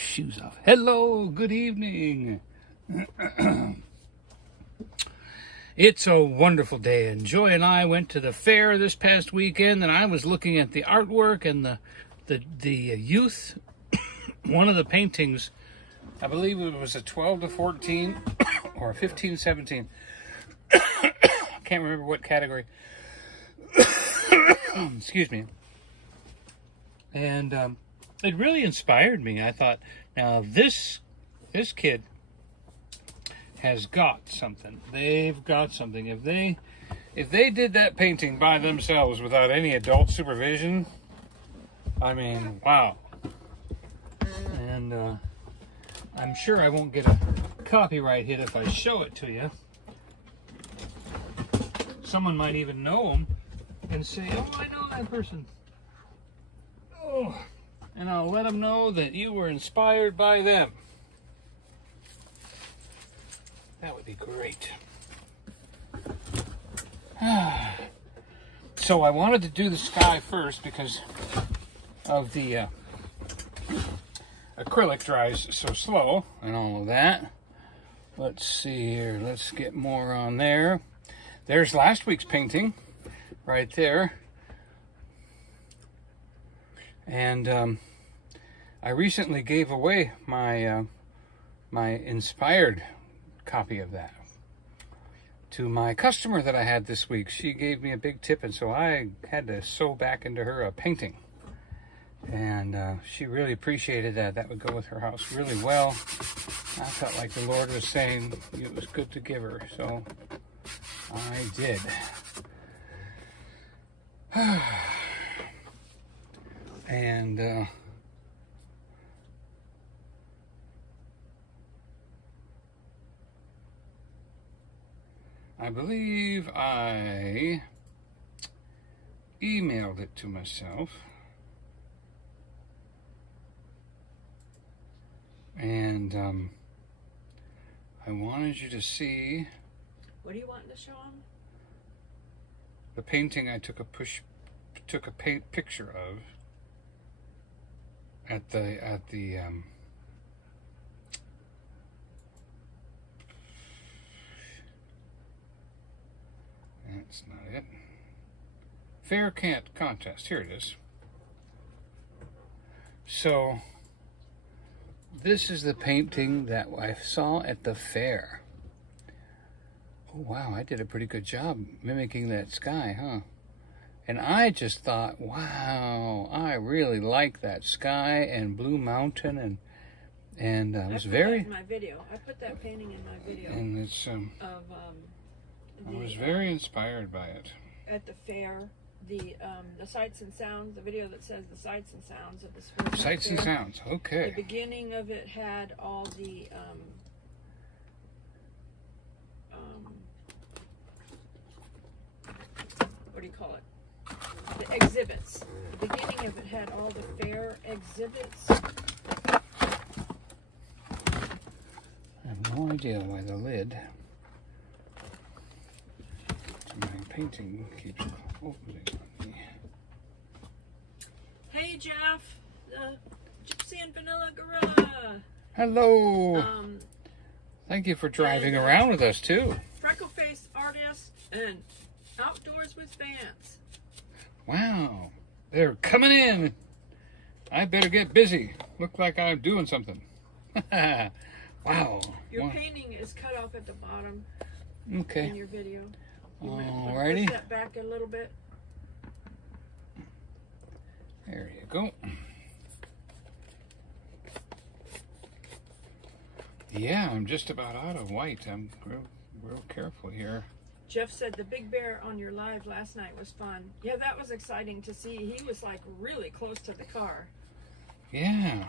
shoes off. Hello, good evening. It's a wonderful day, and Joy and I went to the fair this past weekend, and I was looking at the artwork and the youth. One of the paintings, I believe it was a 12 to 14 or 15, 17. Can't remember what category. Excuse me. And it really inspired me. I thought, now this kid has got something. They've got something. If they did that painting by themselves without any adult supervision, I mean, wow. And I'm sure I won't get a copyright hit if I show it to you. Someone might even know them and say, oh, I know that person. Oh, and I'll let them know that you were inspired by them. That would be great. So I wanted to do the sky first because of the acrylic dries so slow and all of that. Let's see here. Let's get more on there. There's last week's painting right there. And I recently gave away my my inspired copy of that to my customer that I had this week. She gave me a big tip, and so I had to sew back into her a painting. And she really appreciated that. That would go with her house really well. I felt like the Lord was saying it was good to give her, so I did. And I believe I emailed it to myself. And I wanted you to see. What do you want to show them? The painting I took a picture of at the that's not it. Fair contest. Here it is. So this is the painting that I saw at the fair. Oh wow, I did a pretty good job mimicking that sky, huh? And I just thought, wow, I really like that sky and Blue Mountain, and it was very. In my video, I put that painting in my video. And it's I was very inspired by it. At the fair, the sights and sounds, the video that says the sights and sounds of the Spring Sights and sounds, okay. The beginning of it had all the what do you call it? The exhibits. The beginning of it had all the fair exhibits. I have no idea why the lid to my painting keeps opening on me. Hey Jeff, Gypsy and Vanilla Gorilla. Hello. Thank you for driving around with us too. Freckle-faced artist and Outdoors with Vance. Wow, they're coming in. I better get busy. Look like I'm doing something. Wow. Your painting is cut off at the bottom. Okay. In your video. Alrighty. Push that back a little bit. There you go. Yeah, I'm just about out of white. I'm real careful here. Jeff said the big bear on your live last night was fun. Yeah, that was exciting to see. He was like really close to the car. Yeah.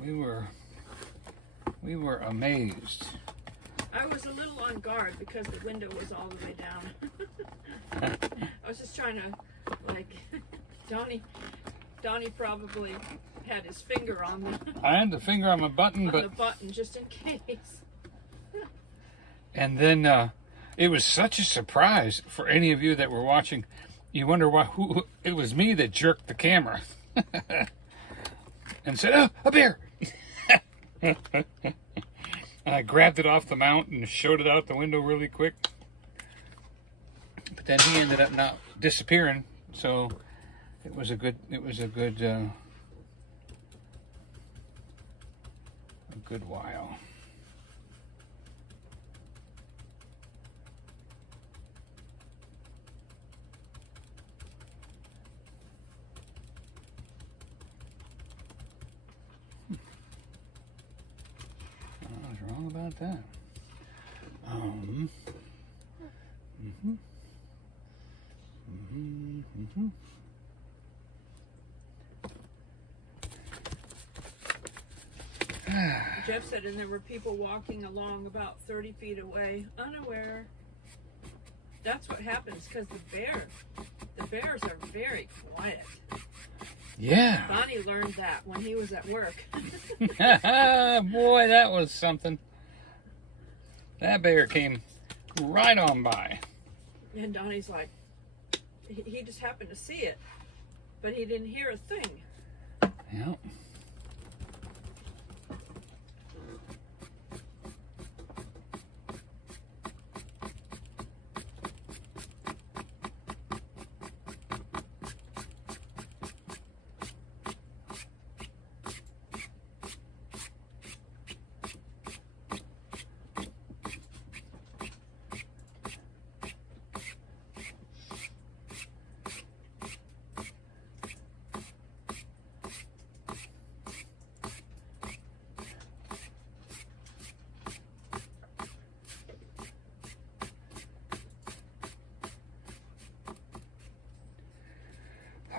We were amazed. I was a little on guard because the window was all the way down. I was just trying to, like, Donnie probably had his finger on the. I had the finger on my button, the button just in case. And then it was such a surprise for any of you that were watching. You wonder why? It was me that jerked the camera. and said, "Oh, a bear!" And I grabbed it off the mount and showed it out the window really quick. But then he ended up not disappearing, so it was a good while. I was wrong about that. Jeff said, and there were people walking along about 30 feet away, unaware. That's what happens because the bears are very quiet. Yeah. Bonnie learned that when he was at work. Boy, that was something. That bear came right on by. And Donnie's like, he just happened to see it, but he didn't hear a thing. Yeah.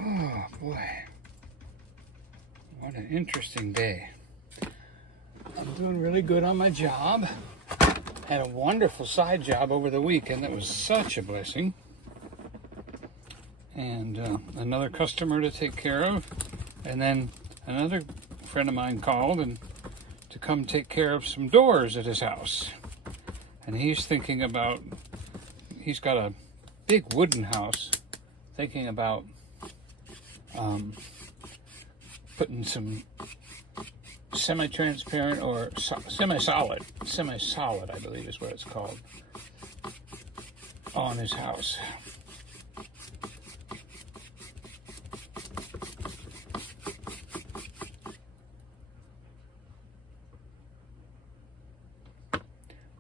Oh boy, what an interesting day. I'm doing really good on my job. Had a wonderful side job over the weekend that was such a blessing. And another customer to take care of. And then another friend of mine called and to come take care of some doors at his house. And he's got a big wooden house, thinking about putting some semi-transparent or semi-solid, I believe is what it's called, on his house.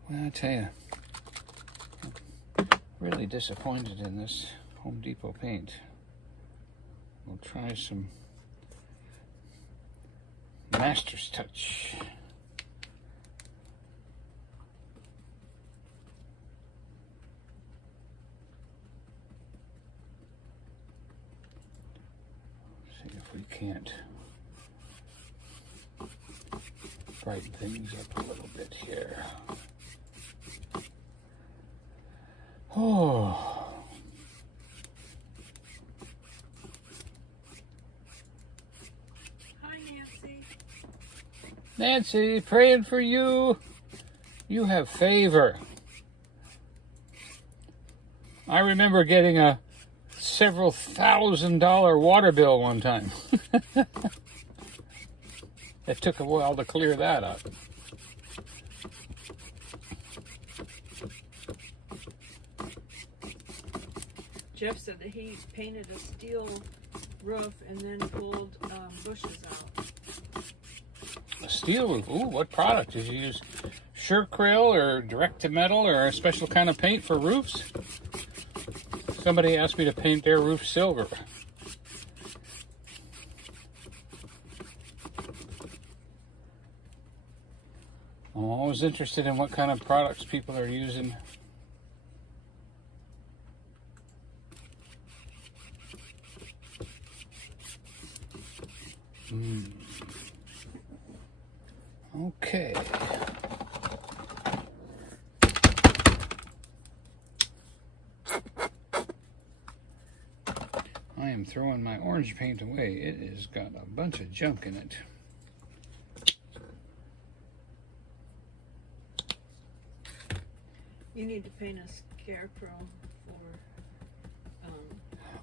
Well, I tell you, I'm really disappointed in this Home Depot paint. We'll try some Master's Touch. See if we can't brighten things up a little bit here. Oh. Nancy, praying for you. You have favor. I remember getting a several $1,000 water bill one time. It took a while to clear that up. Jeff said that he painted a steel roof and then pulled bushes out. A steel roof. Ooh, what product did you use? Sure-Krill or direct-to-metal or a special kind of paint for roofs? Somebody asked me to paint their roof silver. I'm always interested in what kind of products people are using. Okay. I am throwing my orange paint away. It has got a bunch of junk in it. You need to paint a scarecrow for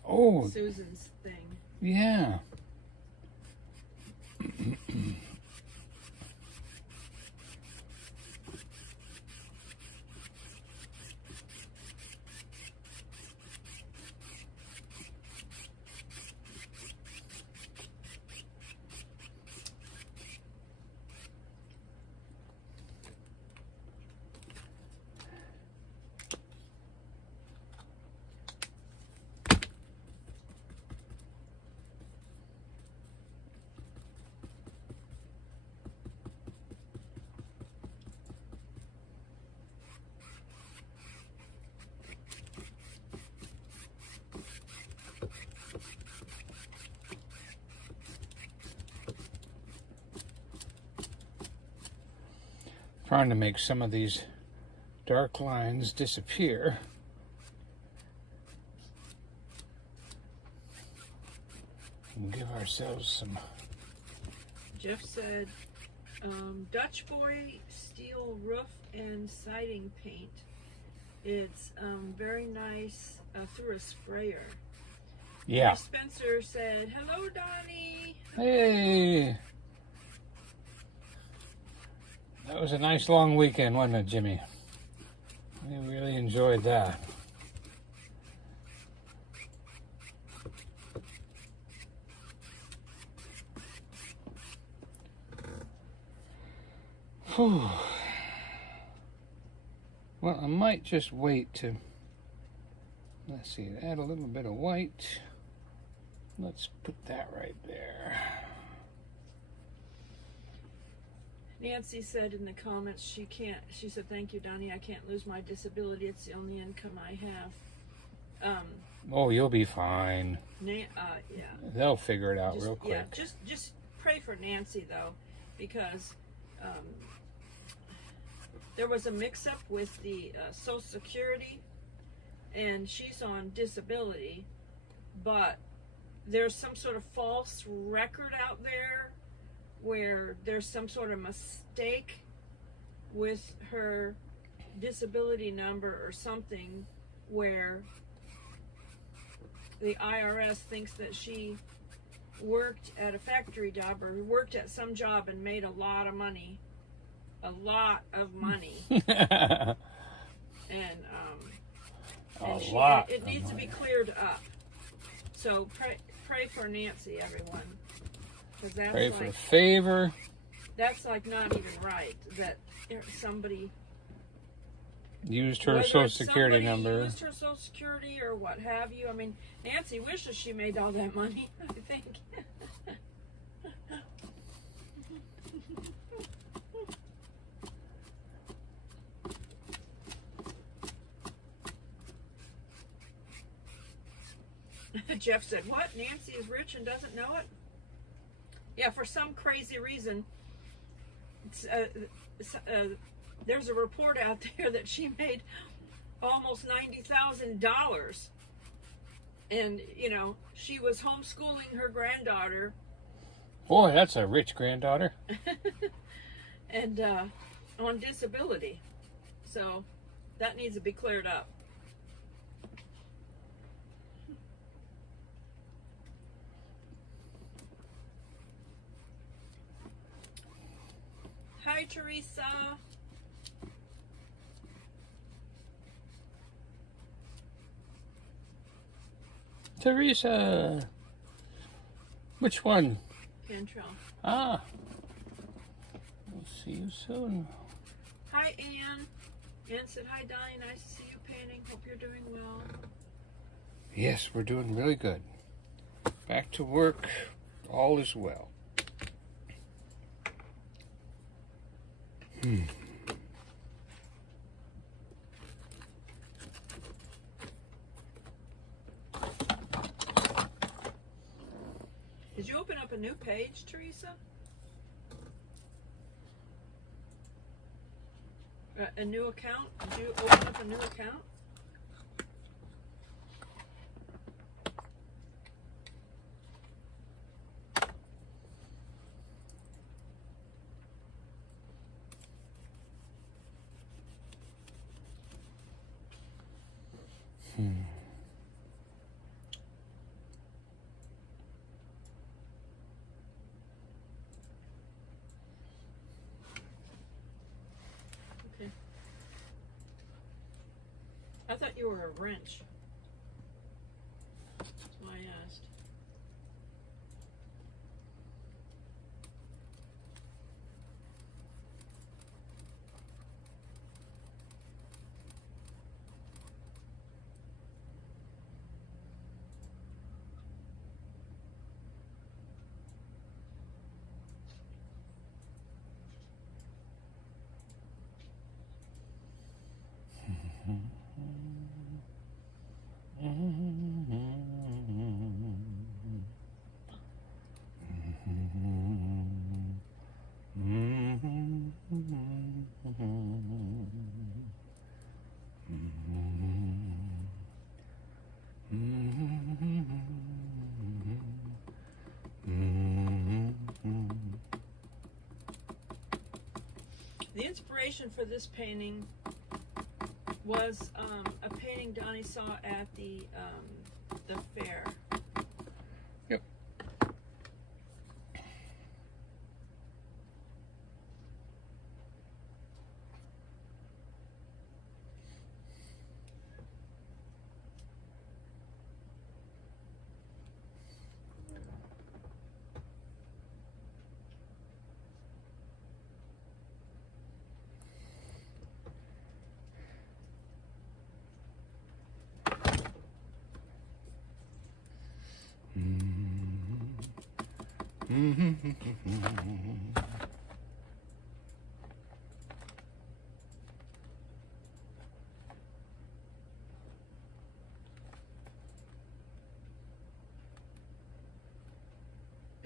Oh, Susan's thing. yeah. Trying to make some of these dark lines disappear. And give ourselves some. Jeff said, Dutch Boy steel roof and siding paint. It's very nice through a sprayer. Yeah. Spencer said, hello, Donnie. Hey. That was a nice long weekend, wasn't it, Jimmy? We really enjoyed that. Whew. Well, I might just wait to, let's see, add a little bit of white. Let's put that right there. Nancy said in the comments she said, thank you, Donnie, I can't lose my disability. It's the only income I have. Oh, you'll be fine. Yeah. They'll figure it out real quick. Yeah, just pray for Nancy, though, because there was a mix-up with the Social Security, and she's on disability, but there's some sort of false record out there where there's some sort of mistake with her disability number or something, where the IRS thinks that she worked at a factory job or worked at some job and made a lot of money. And it needs to be cleared up. So pray for Nancy, everyone. That's pray for favor. That's like not even right that somebody used her Social Security number. Used her Social Security or what have you. I mean, Nancy wishes she made all that money, I think. Jeff said, what? Nancy is rich and doesn't know it? Yeah, for some crazy reason, there's a report out there that she made almost $90,000. And, she was homeschooling her granddaughter. Boy, that's a rich granddaughter. And on disability. So that needs to be cleared up. Hi, Teresa. Teresa. Which one? Cantrell. Ah. We'll see you soon. Hi, Ann. Ann said, hi, Donnie. Nice to see you painting. Hope you're doing well. Yes, we're doing really good. Back to work. All is well. Did you open up a new page, Teresa? A new account? Did you open up a new account? thought you were a wrench. That's why I asked. The inspiration for this painting was a painting Donnie saw at the fair. Yep.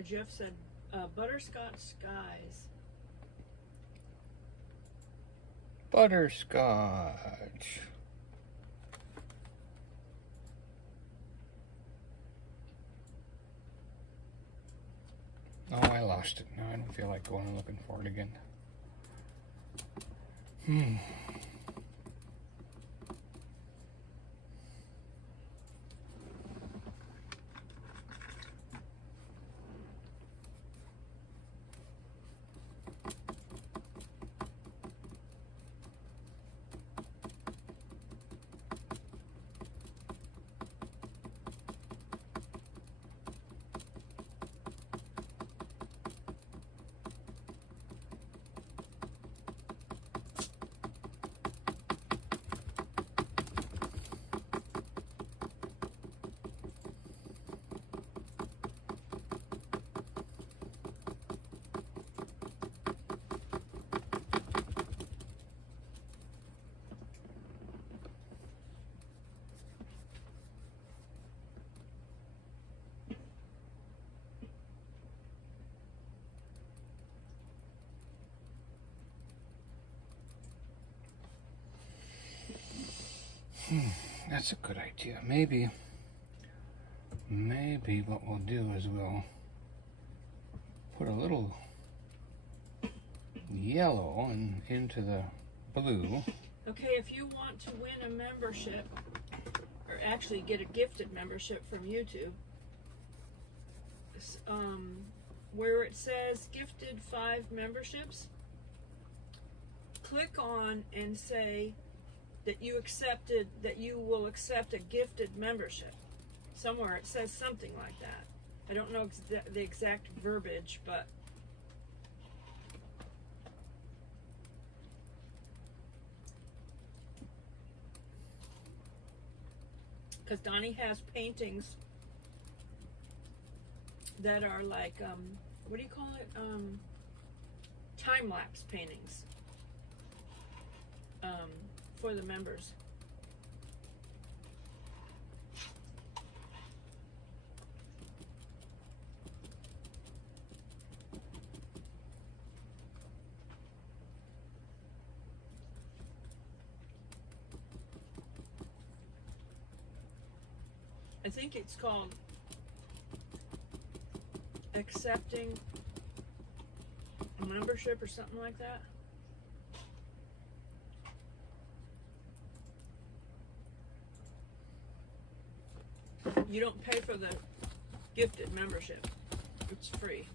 Jeff said, butterscotch skies. Butterscotch. Oh, I lost it. Now I don't feel like going and looking for it again. That's a good idea. Maybe what we'll do is we'll put a little yellow into the blue. Okay, if you want to win a membership, or actually get a gifted membership from YouTube, where it says gifted 5 memberships, click on and say that you will accept a gifted membership. Somewhere it says something like that. I don't know the exact verbiage, but because Donnie has paintings that are like what do you call it? Time-lapse paintings for the members. I think it's called accepting a membership or something like that. You don't pay for the gifted membership. It's free.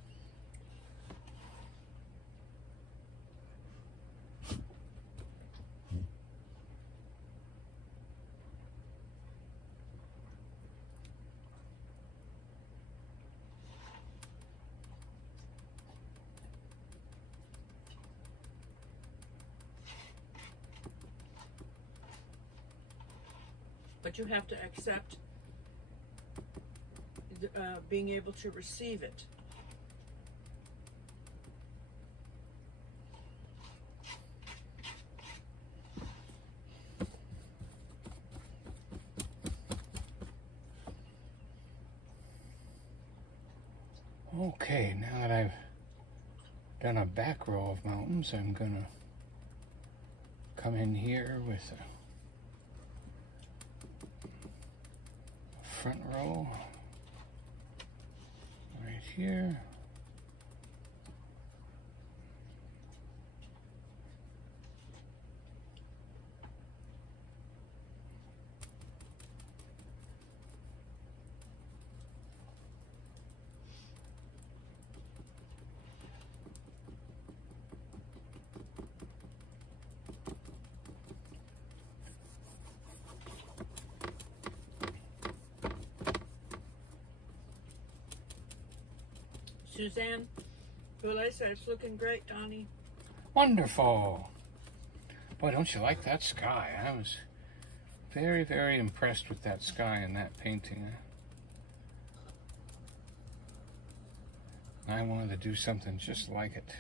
but you have to accept being able to receive it. Okay, now that I've done a back row of mountains, I'm gonna come in here with a front row right here. Suzanne, well, I said it's looking great, Donnie. Wonderful. Boy, don't you like that sky? I was very, very impressed with that sky in that painting. I wanted to do something just like it.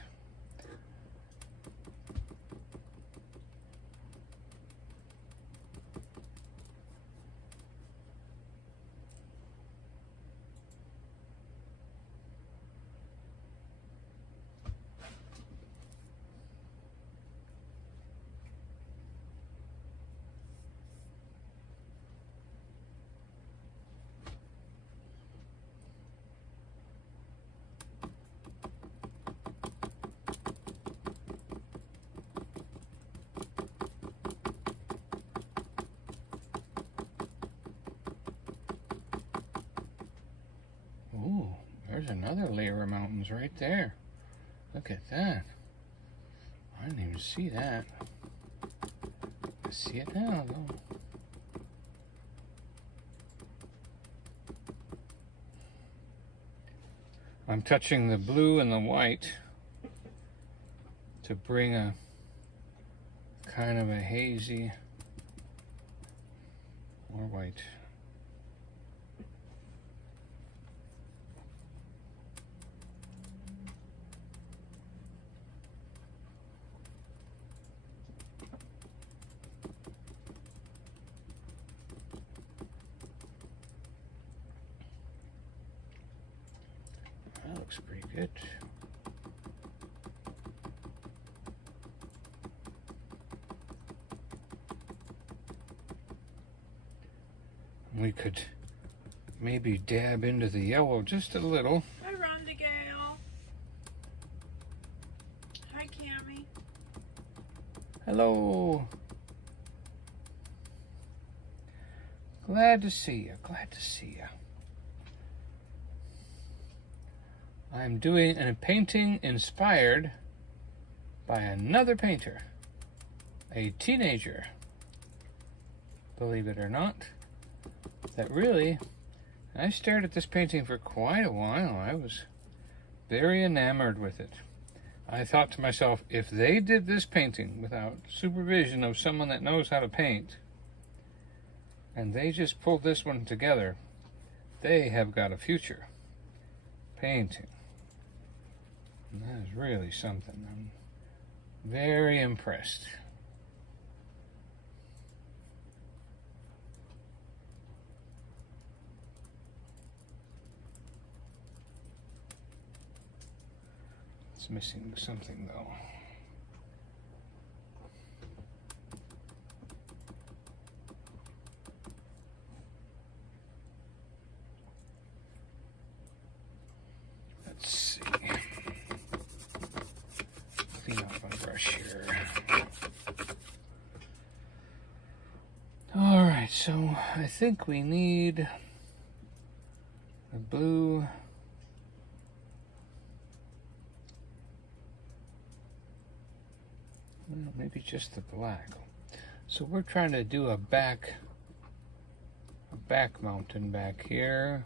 Ooh, there's another layer of mountains right there. Look at that. I didn't even see that. I see it now, though. I'm touching the blue and the white to bring a kind of a hazy, more white. That looks pretty good. We could maybe dab into the yellow just a little. Hi, Rhonda Gale. Hi, Cammie. Hello. Glad to see you. Glad to see you. I'm doing a painting inspired by another painter, a teenager, believe it or not, that really, I stared at this painting for quite a while. I was very enamored with it. I thought to myself, if they did this painting without supervision of someone that knows how to paint, and they just pulled this one together, they have got a future painting. And that is really something. I'm very impressed. It's missing something though. Let's see. Clean off my brush here. All right, so I think we need the blue. Well, maybe just the black. So we're trying to do a back mountain back here.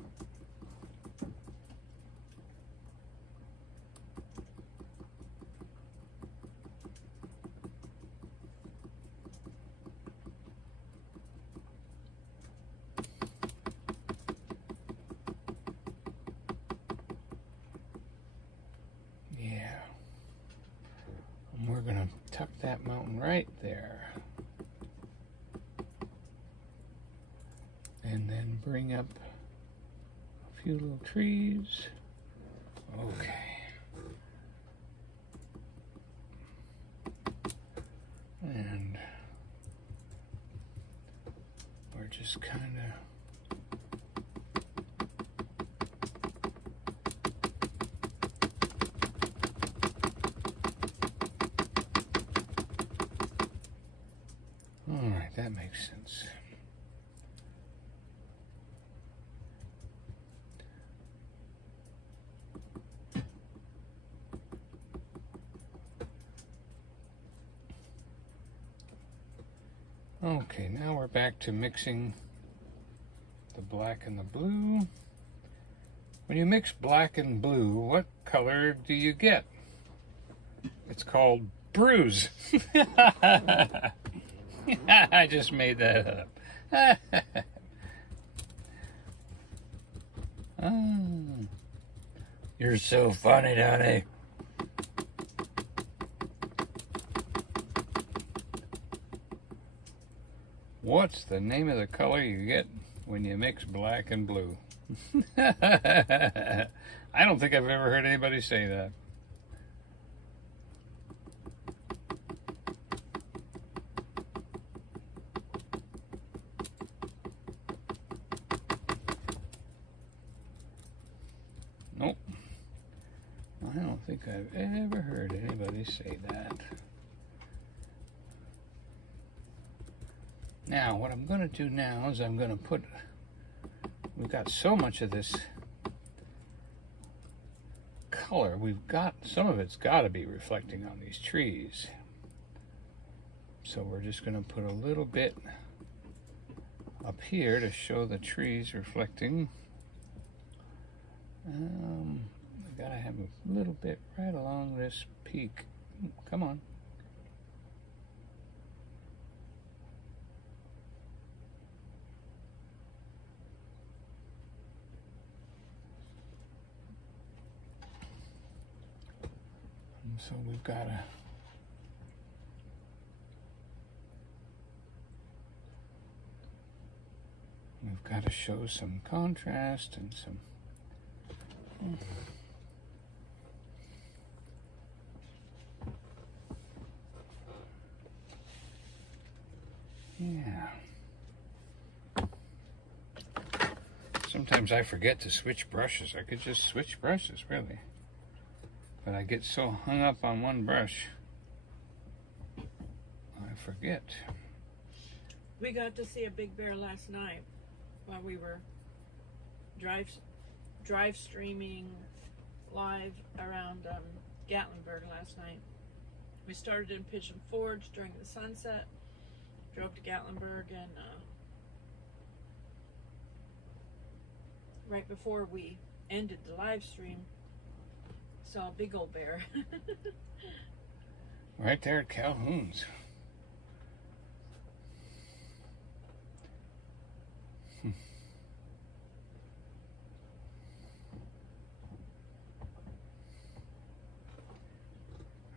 We're gonna tuck that mountain right there. And then bring up a few little trees. Okay. And we're just kind of all right, that makes sense. Okay, now we're back to mixing the black and the blue. When you mix black and blue, what color do you get? It's called bruise. I just made that up. Oh, you're so funny, Donnie. What's the name of the color you get when you mix black and blue? I don't think I've ever heard anybody say that. Nope. I don't think I've ever heard anybody say that. Now, what I'm going to do now is I'm going to put, we've got so much of this color, some of it's got to be reflecting on these trees. So we're just going to put a little bit up here to show the trees reflecting. I got to have a little bit right along this peak. Come on. So we've got to show some contrast and some yeah. Sometimes I forget to switch brushes. I could just switch brushes, really. But I get so hung up on one brush, I forget. We got to see a big bear last night while we were drive streaming live around Gatlinburg last night. We started in Pigeon Forge during the sunset, drove to Gatlinburg, and right before we ended the live stream, saw a big old bear. Right there at Calhoun's.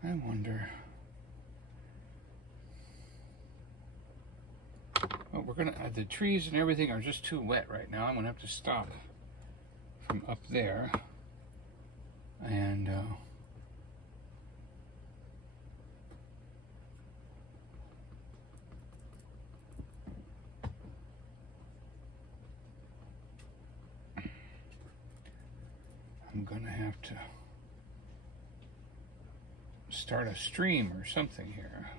I wonder. Well, the trees and everything are just too wet right now. I'm gonna have to stop from up there. And I'm gonna have to start a stream or something here.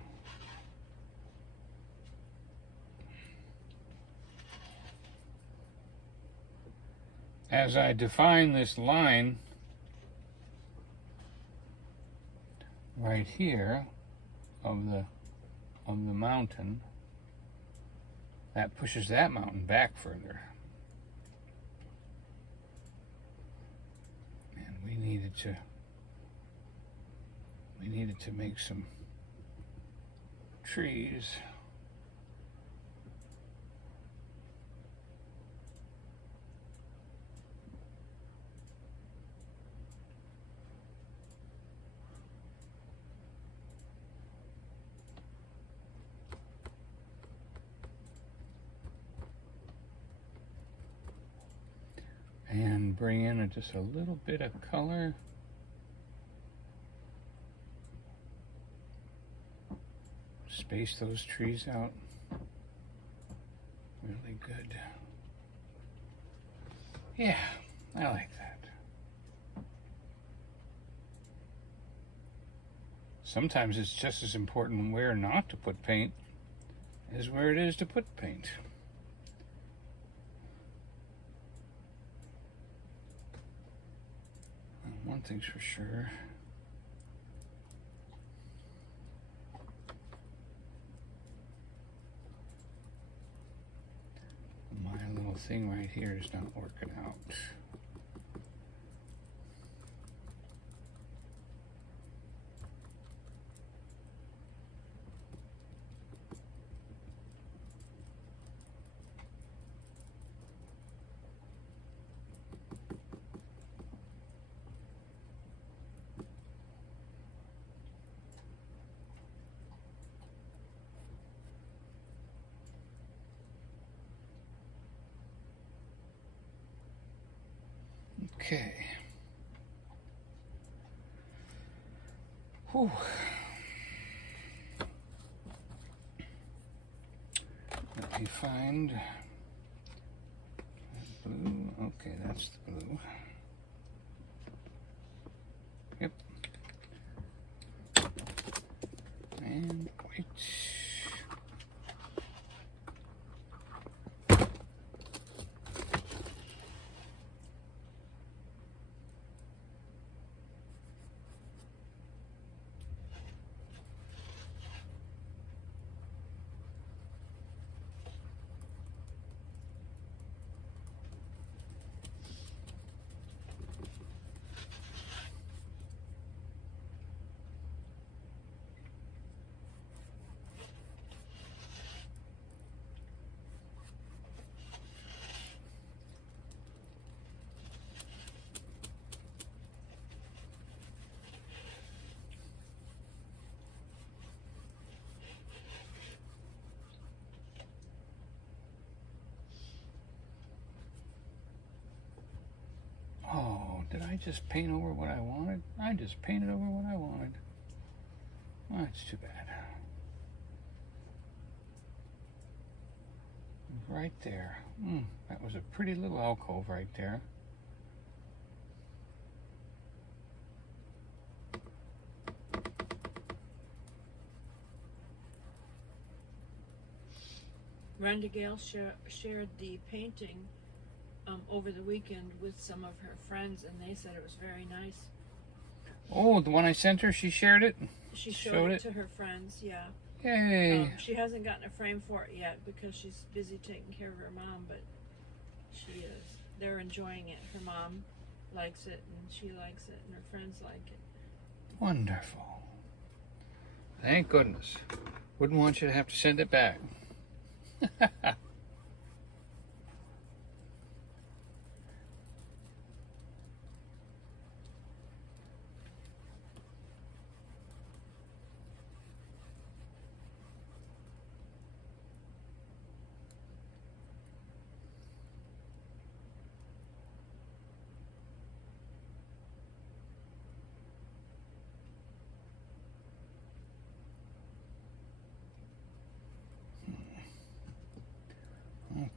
As I define this line right here of the mountain, that pushes that mountain back further. And we needed to make some trees. bring in just a little bit of color. Space those trees out really good. Yeah, I like that. Sometimes it's just as important where not to put paint as where it is to put paint. One thing's for sure. My little thing right here is not working out. Okay. Whew. Let me find that blue. Okay, that's the blue. Yep. And white. Oh, did I just paint over what I wanted? I just painted over what I wanted. Oh, that's too bad. Right there. That was a pretty little alcove right there. Rhonda Gale shared the painting over the weekend with some of her friends, and they said it was very nice. Oh, the one I sent her, she shared it? She showed it to her friends, yeah. Yay. She hasn't gotten a frame for it yet because she's busy taking care of her mom, but she is. They're enjoying it. Her mom likes it, and she likes it, and her friends like it. Wonderful. Thank goodness. Wouldn't want you to have to send it back.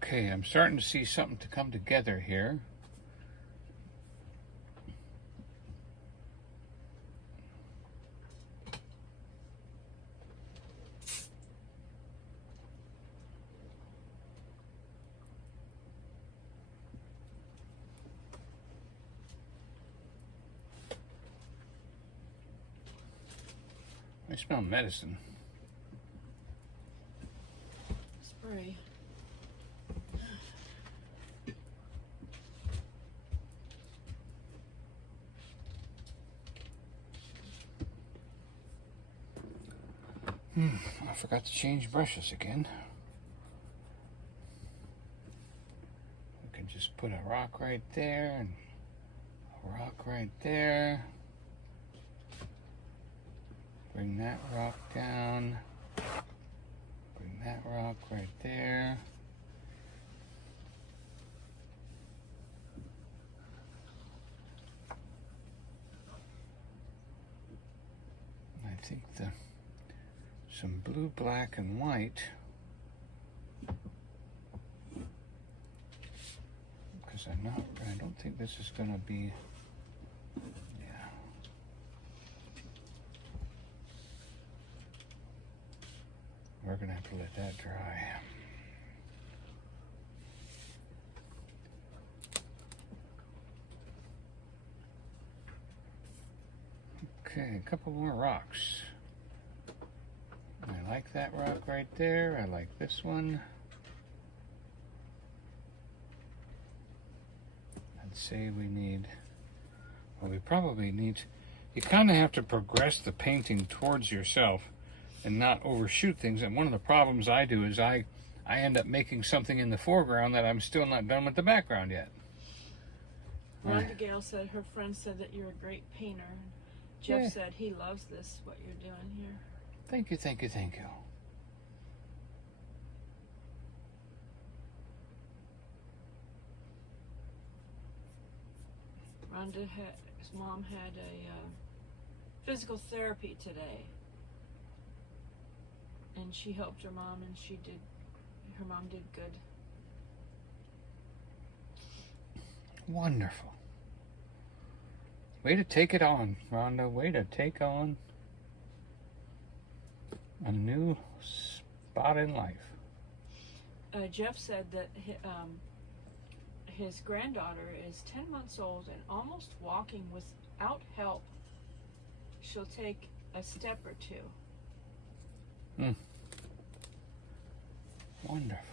Okay, I'm starting to see something to come together here. I smell medicine. Spray. I forgot to change brushes again. We can just put a rock right there and a rock right there. Bring that rock down. Bring that rock right there. think some blue, black, and white. Because I don't think this is going to be, yeah. We're going to have to let that dry. Okay, a couple more rocks. I like that rock right there. I like this one. I'd say we probably need, you kind of have to progress the painting towards yourself and not overshoot things. And one of the problems I do is I end up making something in the foreground that I'm still not done with the background yet. Rhonda Gale said her friend said that you're a great painter. Jeff said he loves this, what you're doing here. Thank you, thank you, thank you. His mom had a physical therapy today. And she helped her mom, and her mom did good. Wonderful. Way to take it on, Rhonda. Way to take on a new spot in life. Jeff said that his granddaughter is 10 months old and almost walking without help. She'll take a step or two. Wonderful.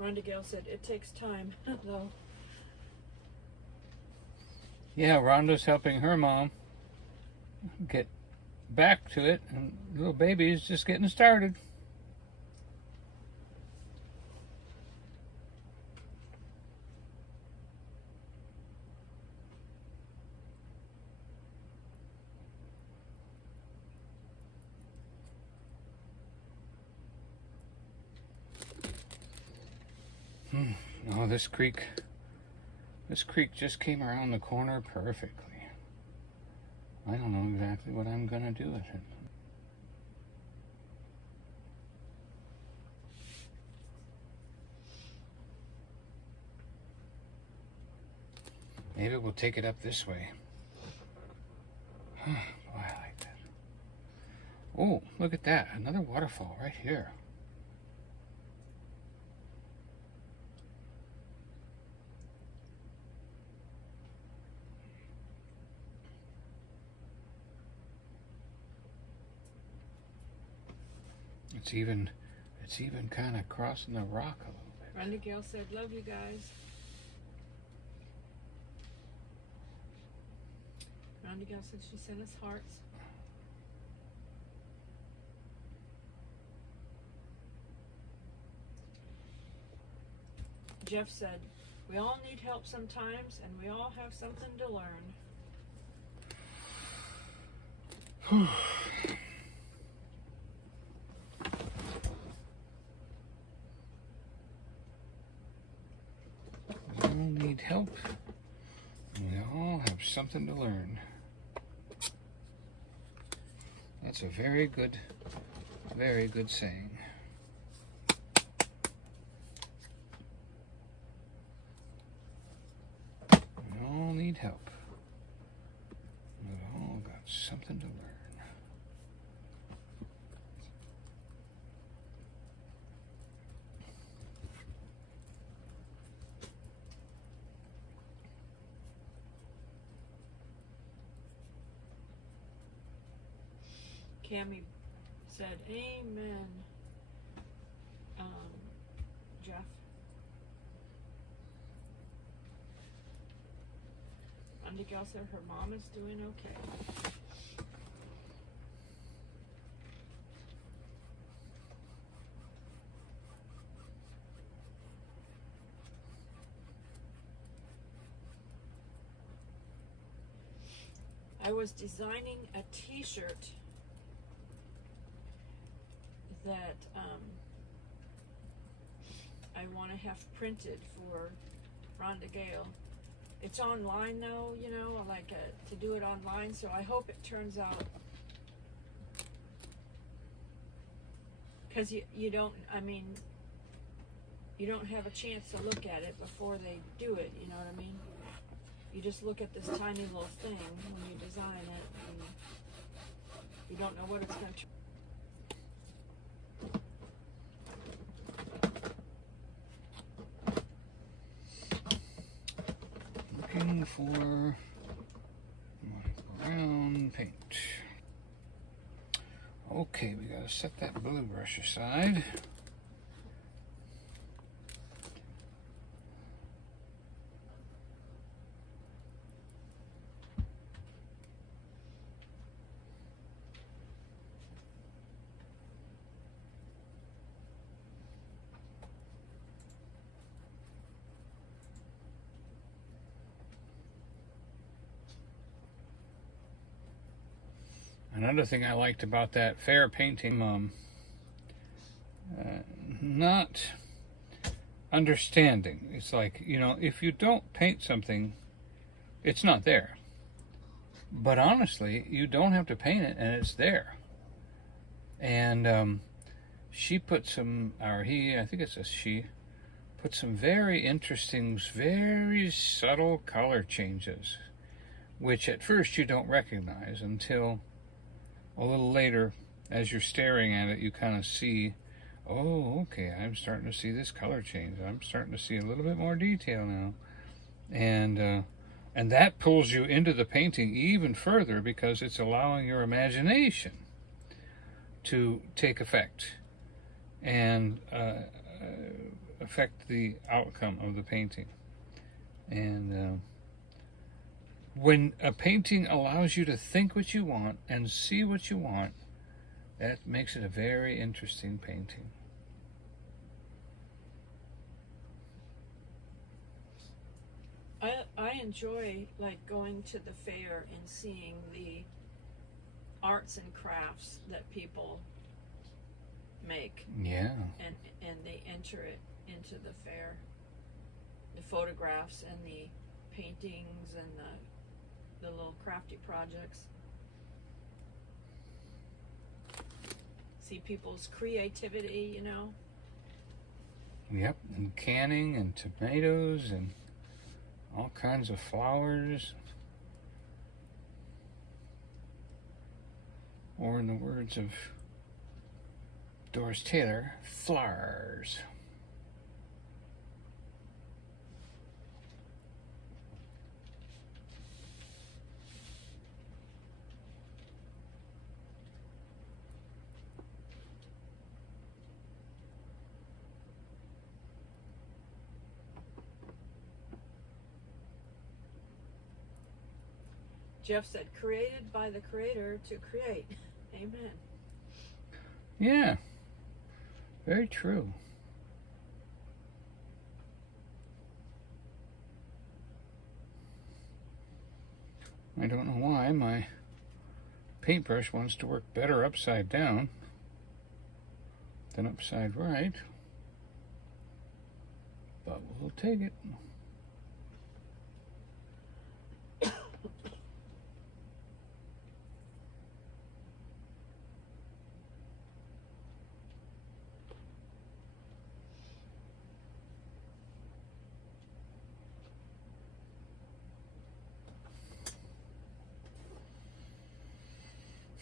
Rhonda Gale said it takes time, though. Yeah, Rhonda's helping her mom get back to it, and little baby is just getting started. Oh, this creek just came around the corner perfectly. I don't know exactly what I'm gonna do with it. Maybe we'll take it up this way. Boy, I like that. Oh, look at that. Another waterfall right here. It's even kind of crossing the rock a little bit. Rhonda Gale said, love you guys. Rhonda Gale said she sent us hearts. Jeff said, we all need help sometimes, and we all have something to learn. We all need help, and we all have something to learn. That's a very good saying. We all need help. We've all got something to learn. Cammie said, amen. Jeff. Rhonda Gale said her mom is doing okay. I was designing a t-shirt that I want to have printed for Rhonda Gale. It's online though, you know, like to do it online, so I hope it turns out, because you don't, I mean, you don't have a chance to look at it before they do it, you know what I mean? You just look at this tiny little thing when you design it, and you don't know what it's going to. Looking for brown paint. Okay, we gotta set that blue brush aside. Another thing I liked about that fair painting, not understanding. It's like, you know, if you don't paint something, it's not there. But honestly, you don't have to paint it and it's there. And she put some, or he, I think it's a she, put some very interesting, very subtle color changes, which at first you don't recognize until a little later, as you're staring at it, you kind of see, oh, okay, I'm starting to see this color change. I'm starting to see a little bit more detail now. And that pulls you into the painting even further because it's allowing your imagination to take effect and affect the outcome of the painting. And when a painting allows you to think what you want and see what you want, that makes it a very interesting painting. I enjoy like going to the fair and seeing the arts and crafts that people make. Yeah. And they enter it into the fair. The photographs and the paintings and the little crafty projects. See people's creativity, you know. Yep, and canning and tomatoes and all kinds of flowers. Or in the words of Doris Taylor, flowers. Jeff said, created by the creator to create. Amen. Yeah, very true. I don't know why my paintbrush wants to work better upside down than upside right, but we'll take it.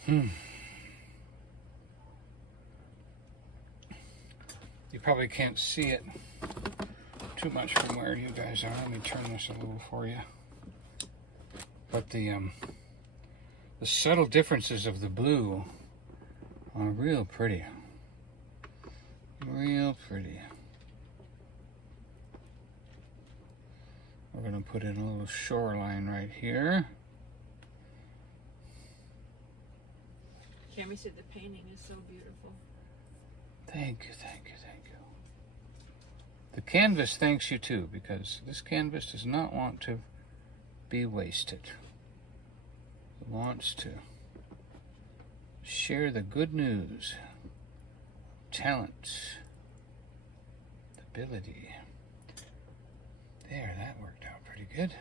You probably can't see it too much from where you guys are. Let me turn this a little for you. But the subtle differences of the blue are real pretty. Real pretty. We're going to put in a little shoreline right here. Cammy said the painting is so beautiful. Thank you, thank you, thank you. The canvas thanks you too, because this canvas does not want to be wasted. It wants to share the good news, talent, ability. There, that it.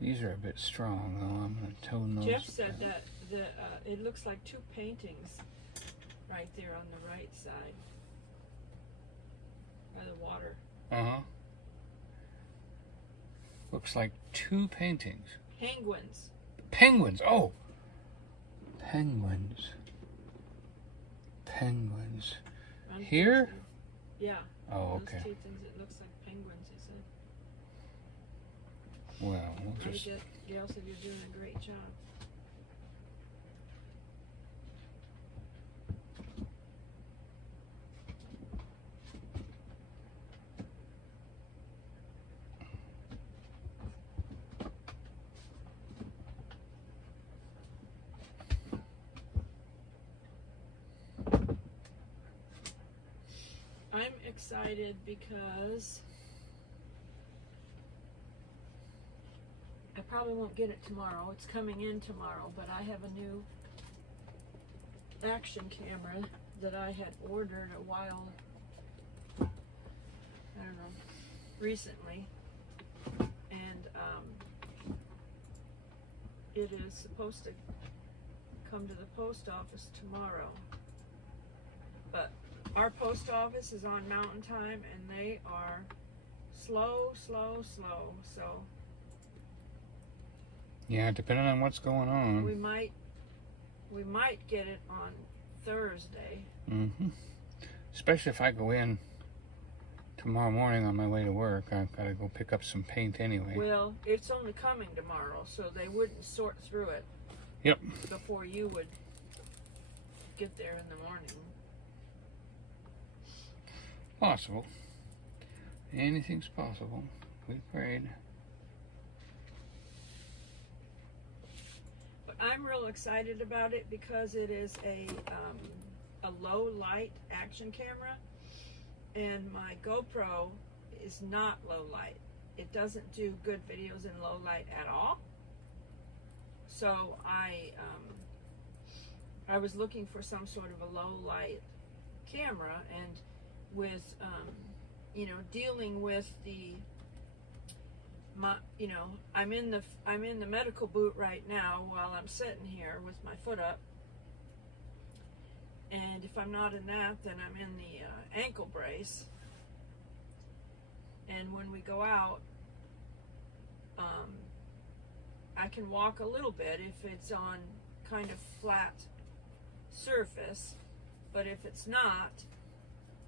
These are a bit strong, though. I'm going to tone those. Jeff said that it looks like two paintings right there on the right side by the water. Uh-huh. Looks like two paintings. Penguins. Penguins. Oh. Penguins. Penguins. Here? Yeah. Oh, Those okay. two things, it looks like penguins, he said. Well, we'll just... Gail said you're doing a great job. I'm excited because I probably won't get it tomorrow. It's coming in tomorrow, but I have a new action camera that I had ordered a while, I don't know, recently. And it is supposed to come to the post office tomorrow. But our post office is on Mountain Time, and they are slow. So Yeah, depending on what's going on. we might get it on Thursday. Mm-hmm. Especially if I go in tomorrow morning on my way to work. I've got to go pick up some paint anyway. Well, it's only coming tomorrow, so they wouldn't sort through it. Yep. Before you would get there in the morning. Possible. Anything's possible. We prayed. But I'm real excited about it because it is a low light action camera, and my GoPro is not low light. It doesn't do good videos in low light at all. So I was looking for some sort of a low light camera, and with dealing with I'm in the medical boot right now while I'm sitting here with my foot up, and if I'm not in that, then I'm in the ankle brace. And when we go out, I can walk a little bit if it's on kind of flat surface, but if it's not,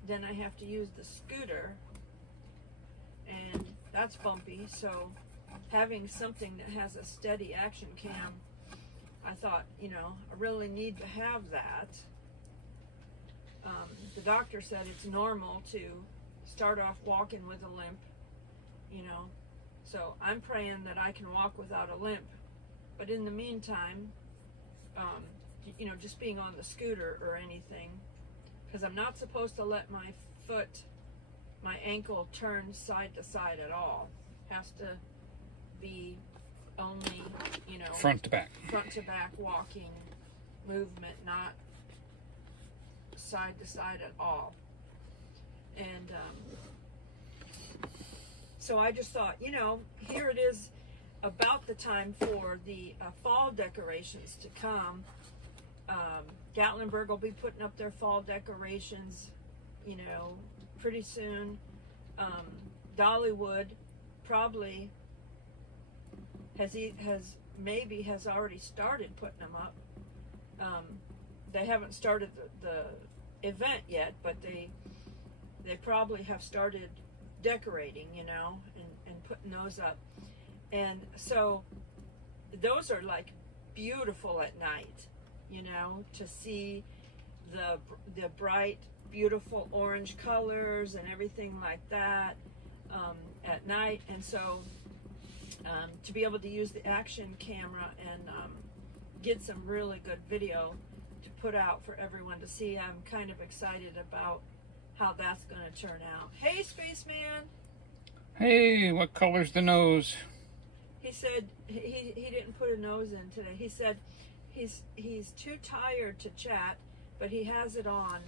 then I have to use the scooter, and that's bumpy. So having something that has a steady action cam, I thought, I really need to have that. The doctor said it's normal to start off walking with a limp, so I'm praying that I can walk without a limp. But in the meantime, just being on the scooter or anything, because I'm not supposed to let my ankle turn side to side at all. Has to be only, front to back walking movement, not side to side at all. And so I just thought, here it is about the time for the fall decorations to come. Gatlinburg will be putting up their fall decorations, pretty soon. Dollywood probably has already started putting them up. They haven't started the event yet, but they probably have started decorating, and putting those up. And so those are like beautiful at night, to see the bright, beautiful orange colors and everything like that at night. And so to be able to use the action camera and get some really good video to put out for everyone to see, I'm kind of excited about how that's going to turn out. Hey, Spaceman! Hey, what color's the nose? He said he didn't put a nose in today. He said he's too tired to chat, but he has it on,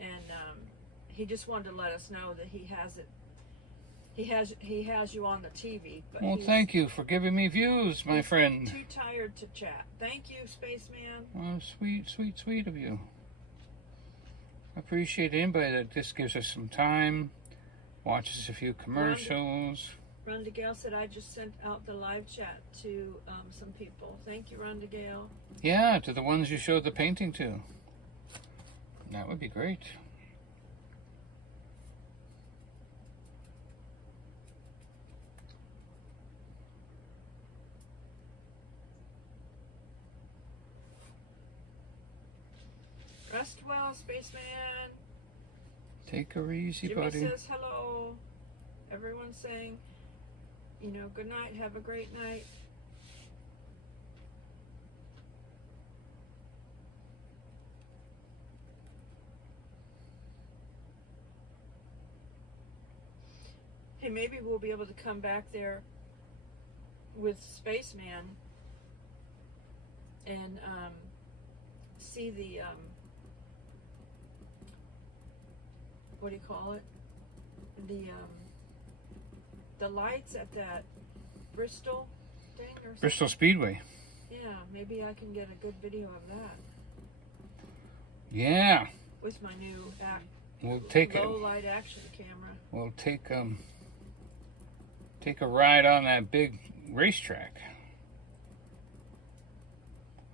and he just wanted to let us know that he has He has you on the TV, but Well, he's thank you for giving me views, my friend. too tired to chat. Thank you, Spaceman. Oh, sweet, sweet, sweet of you. I appreciate anybody that just gives us some time, watches a few commercials. Rhonda Gale said I just sent out the live chat to some people. Thank you, Rhonda Gale. Yeah, to the ones you showed the painting to. That would be great. Rest well, Spaceman. Take her easy, Jimmy buddy. says hello. Everyone's saying, good night. Have a great night. Hey, maybe we'll be able to come back there with Spaceman and see the what do you call it? The lights at that Bristol thing or something. Bristol Speedway. Yeah, maybe I can get a good video of that Yeah. with my new We'll take low it. light action camera. We'll take a ride on that big racetrack.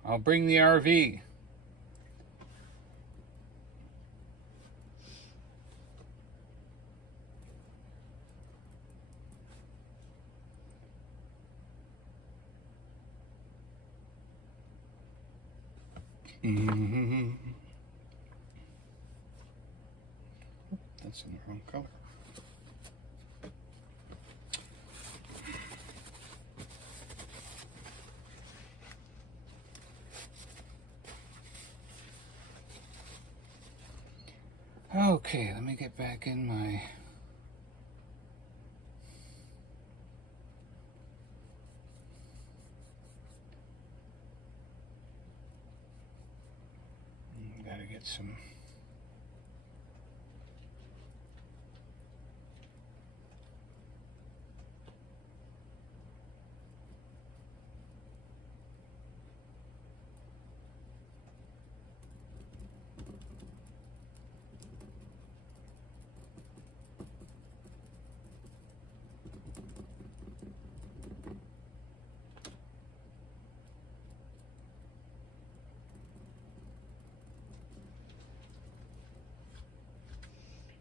I'll bring the RV. Mm-hmm. That's in the wrong color. Okay, let me get back in my... Gotta get some...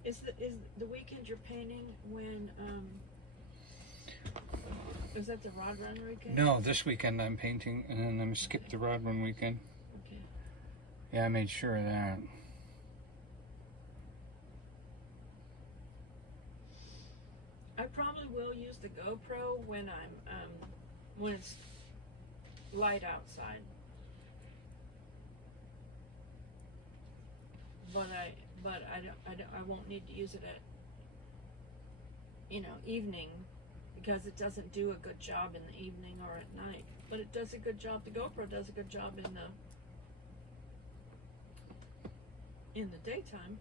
Is the weekend you're painting when is that the Rod Run weekend? No, this weekend I'm painting, and then I'm gonna skip the Rod Run weekend. Okay. Yeah, I made sure of that. I probably will use the GoPro when when it's light outside. But I won't need to use it at evening, because it doesn't do a good job in the evening or at night. But it does a good job. The GoPro does a good job in the daytime.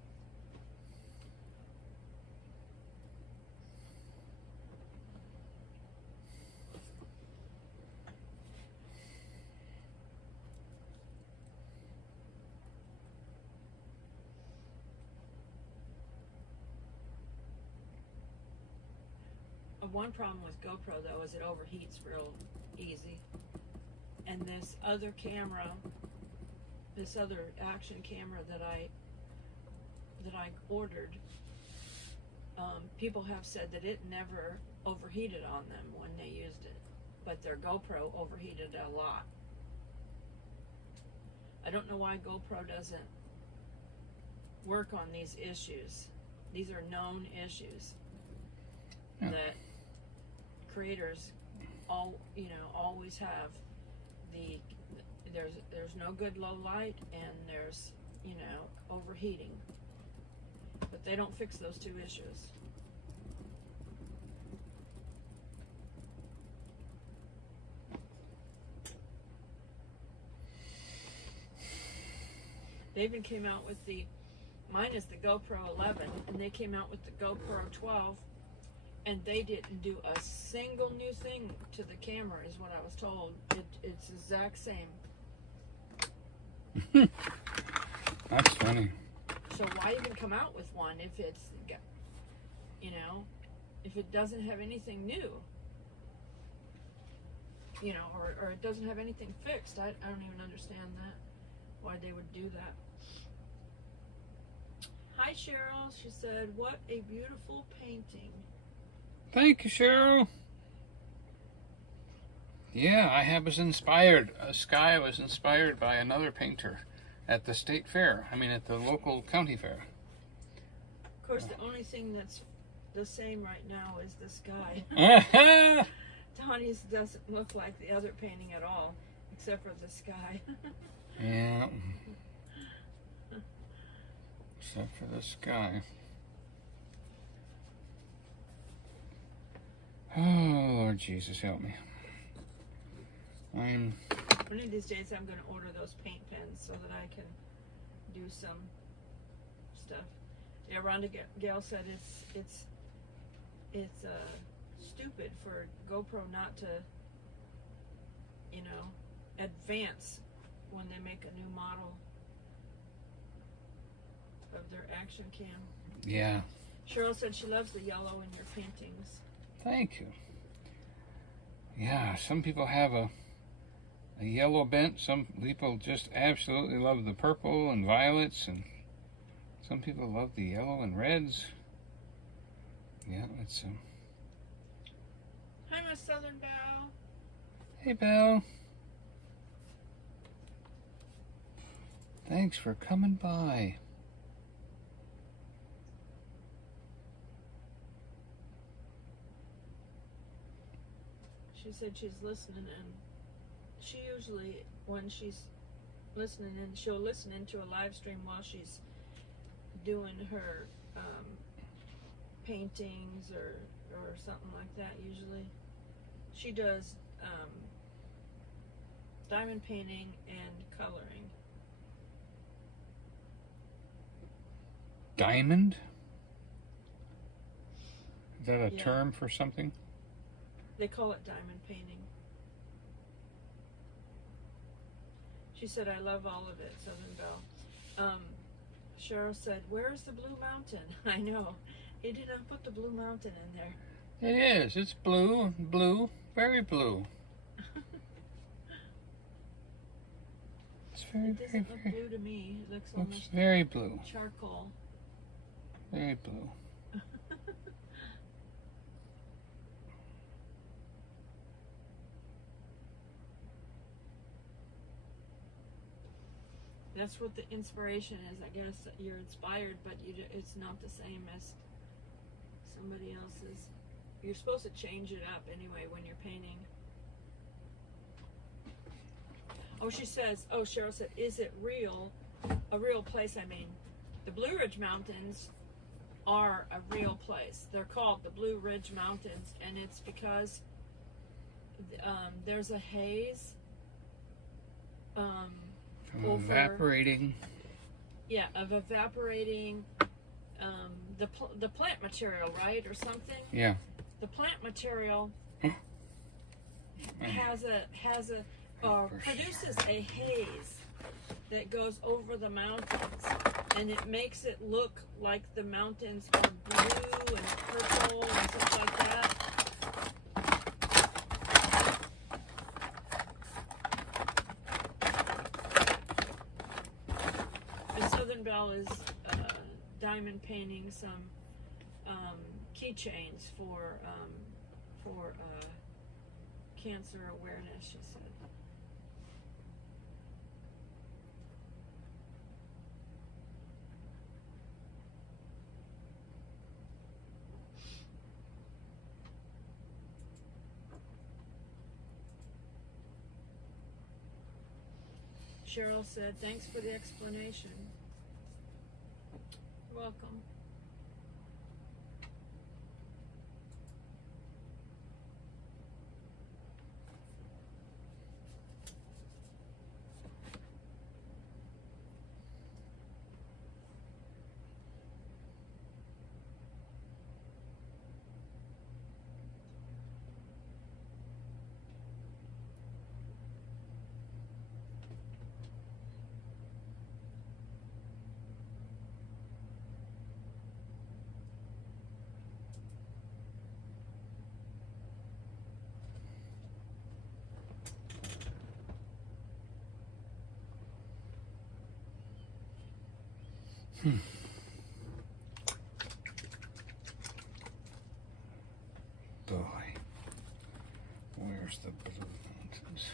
One problem with GoPro though is it overheats real easy, and this other action camera that I ordered, people have said that it never overheated on them when they used it, but their GoPro overheated a lot. I don't know why GoPro doesn't work on these issues. These are known issues that creators always have. There's no good low light, and there's overheating, but they don't fix those two issues. They even came out with mine is the GoPro 11, and they came out with the GoPro 12, and they didn't do a single new thing to the camera, is what I was told. It's exact same. That's funny. So why even come out with one if it's, you know, if it doesn't have anything new? You know, or it doesn't have anything fixed. I don't even understand that. Why they would do that. Hi Cheryl, she said, what a beautiful painting. Thank you, Cheryl. Yeah, I was inspired. Sky was inspired by another painter at the state fair. I mean, at the local county fair. Of course, the only thing that's the same right now is the sky. Donnie's doesn't look like the other painting at all, except for the sky. Yeah. Except for the sky. Oh, Lord Jesus, help me. One of these days I'm going to order those paint pens so that I can do some stuff. Yeah, Rhonda Gale said it's stupid for GoPro not to, you know, advance when they make a new model of their action cam. Yeah. Cheryl said she loves the yellow in your paintings. Thank you. Yeah, some people have a yellow bent. Some people just absolutely love the purple and violets, and some people love the yellow and reds. Yeah, it's Hi, Miss Southern Belle. Hey, Belle. Thanks for coming by. She said she's listening, and she usually, when she's listening, and she'll listen into a live stream while she's doing her paintings or something like that. Usually she does diamond painting and coloring. Diamond? Is that a Yeah. term for something? They call it diamond painting. She said, I love all of it, Southern Belle. Cheryl said, where's the Blue Mountain? I know. He did not put the Blue Mountain in there. It is. It's blue. Blue. Very blue. It's very, It very, doesn't look very... blue to me. It looks Looks almost very blue. charcoal. Very blue. That's what the inspiration is. I guess you're inspired, but it's not the same as somebody else's. You're supposed to change it up anyway when you're painting. Oh, she says, oh, Cheryl said, is it real? A real place, I mean. The Blue Ridge Mountains are a real place. They're called the Blue Ridge Mountains, and it's because there's a haze over, Evaporating. yeah, of evaporating the plant material, right, or something. Yeah. The plant material produces a haze that goes over the mountains, and it makes it look like the mountains are blue and purple and stuff like that. And Southern Belle is diamond painting some keychains for cancer awareness, she said. Cheryl said, thanks for the explanation. You're welcome. Boy, where's the Blue Mountains?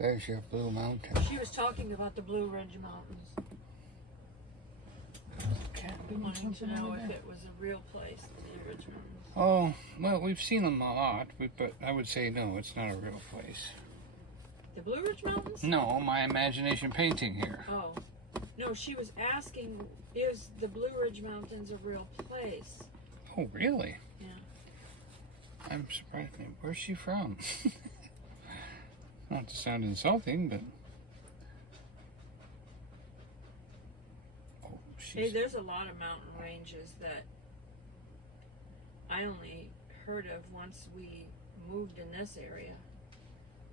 There's your Blue Mountain. She was talking about the Blue Ridge Mountains. Wanting to know if it was a real place, the Blue Ridge Mountains. Oh, well, we've seen them a lot, but I would say no, it's not a real place. The Blue Ridge Mountains? No, my imagination painting here. Oh. No, she was asking, is the Blue Ridge Mountains a real place? Oh, really? Yeah. I'm surprised. Where's she from? Not to sound insulting, but... Oh, Hey, she's... there's a lot of mountain ranges that I only heard of once we moved in this area,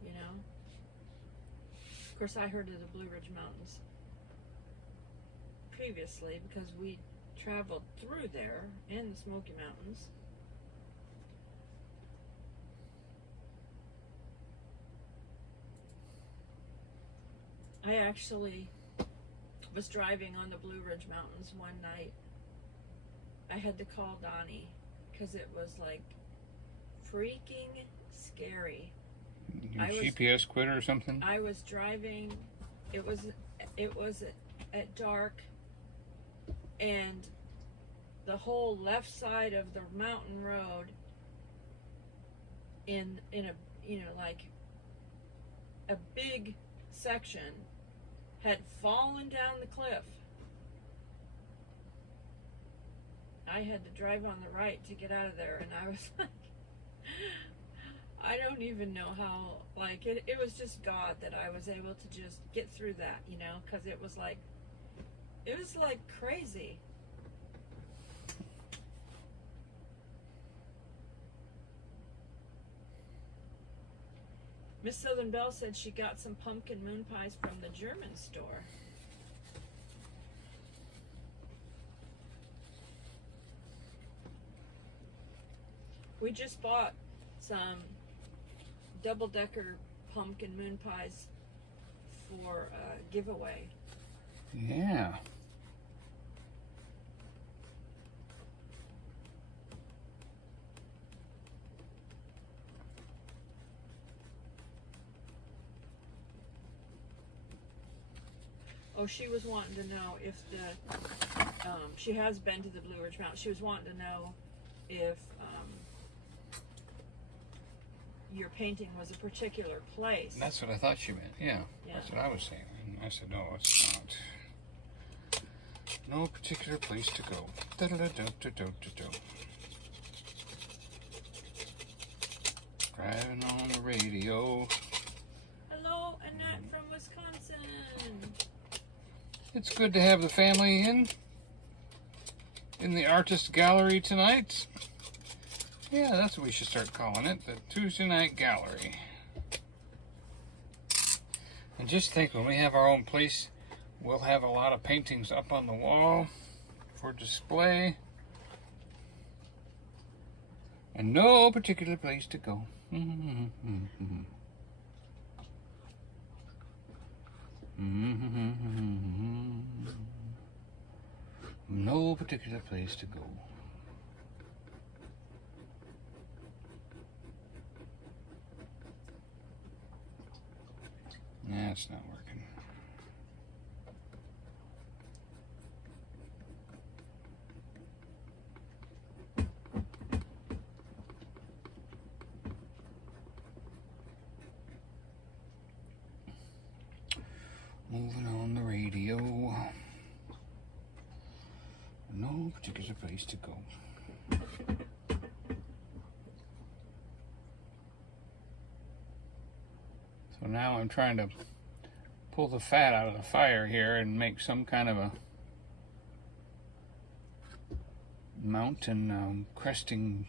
you know? Of course, I heard of the Blue Ridge Mountains previously because we traveled through there and the Smoky Mountains. I actually was driving on the Blue Ridge Mountains one night. I had to call Donnie because it was like freaking scary. Your GPS quit or something? I was driving. It was at dark, and the whole left side of the mountain road in a like a big section had fallen down the cliff. I had to drive on the right to get out of there, and I was like, I don't even know how, like, it was just God that I was able to just get through that, you know, because it was like crazy. Miss Southern Belle said she got some pumpkin moon pies from the German store. We just bought some double-decker pumpkin moon pies for a giveaway. Yeah. Oh, she was wanting to know if she has been to the Blue Ridge Mountain. She was wanting to know if your painting was a particular place. That's what I thought she meant. Yeah. That's what I was saying. And I said, no, it's not. No particular place to go. Driving on the radio. Hello, Annette from Wisconsin. It's good to have the family in the artist gallery tonight. Yeah, that's what we should start calling it, the Tuesday night gallery. And just think, when we have our own place, we'll have a lot of paintings up on the wall for display. And no particular place to go. No particular place to go. That's not working. Moving on the radio. No particular place to go. So now I'm trying to pull the fat out of the fire here and make some kind of a mountain cresting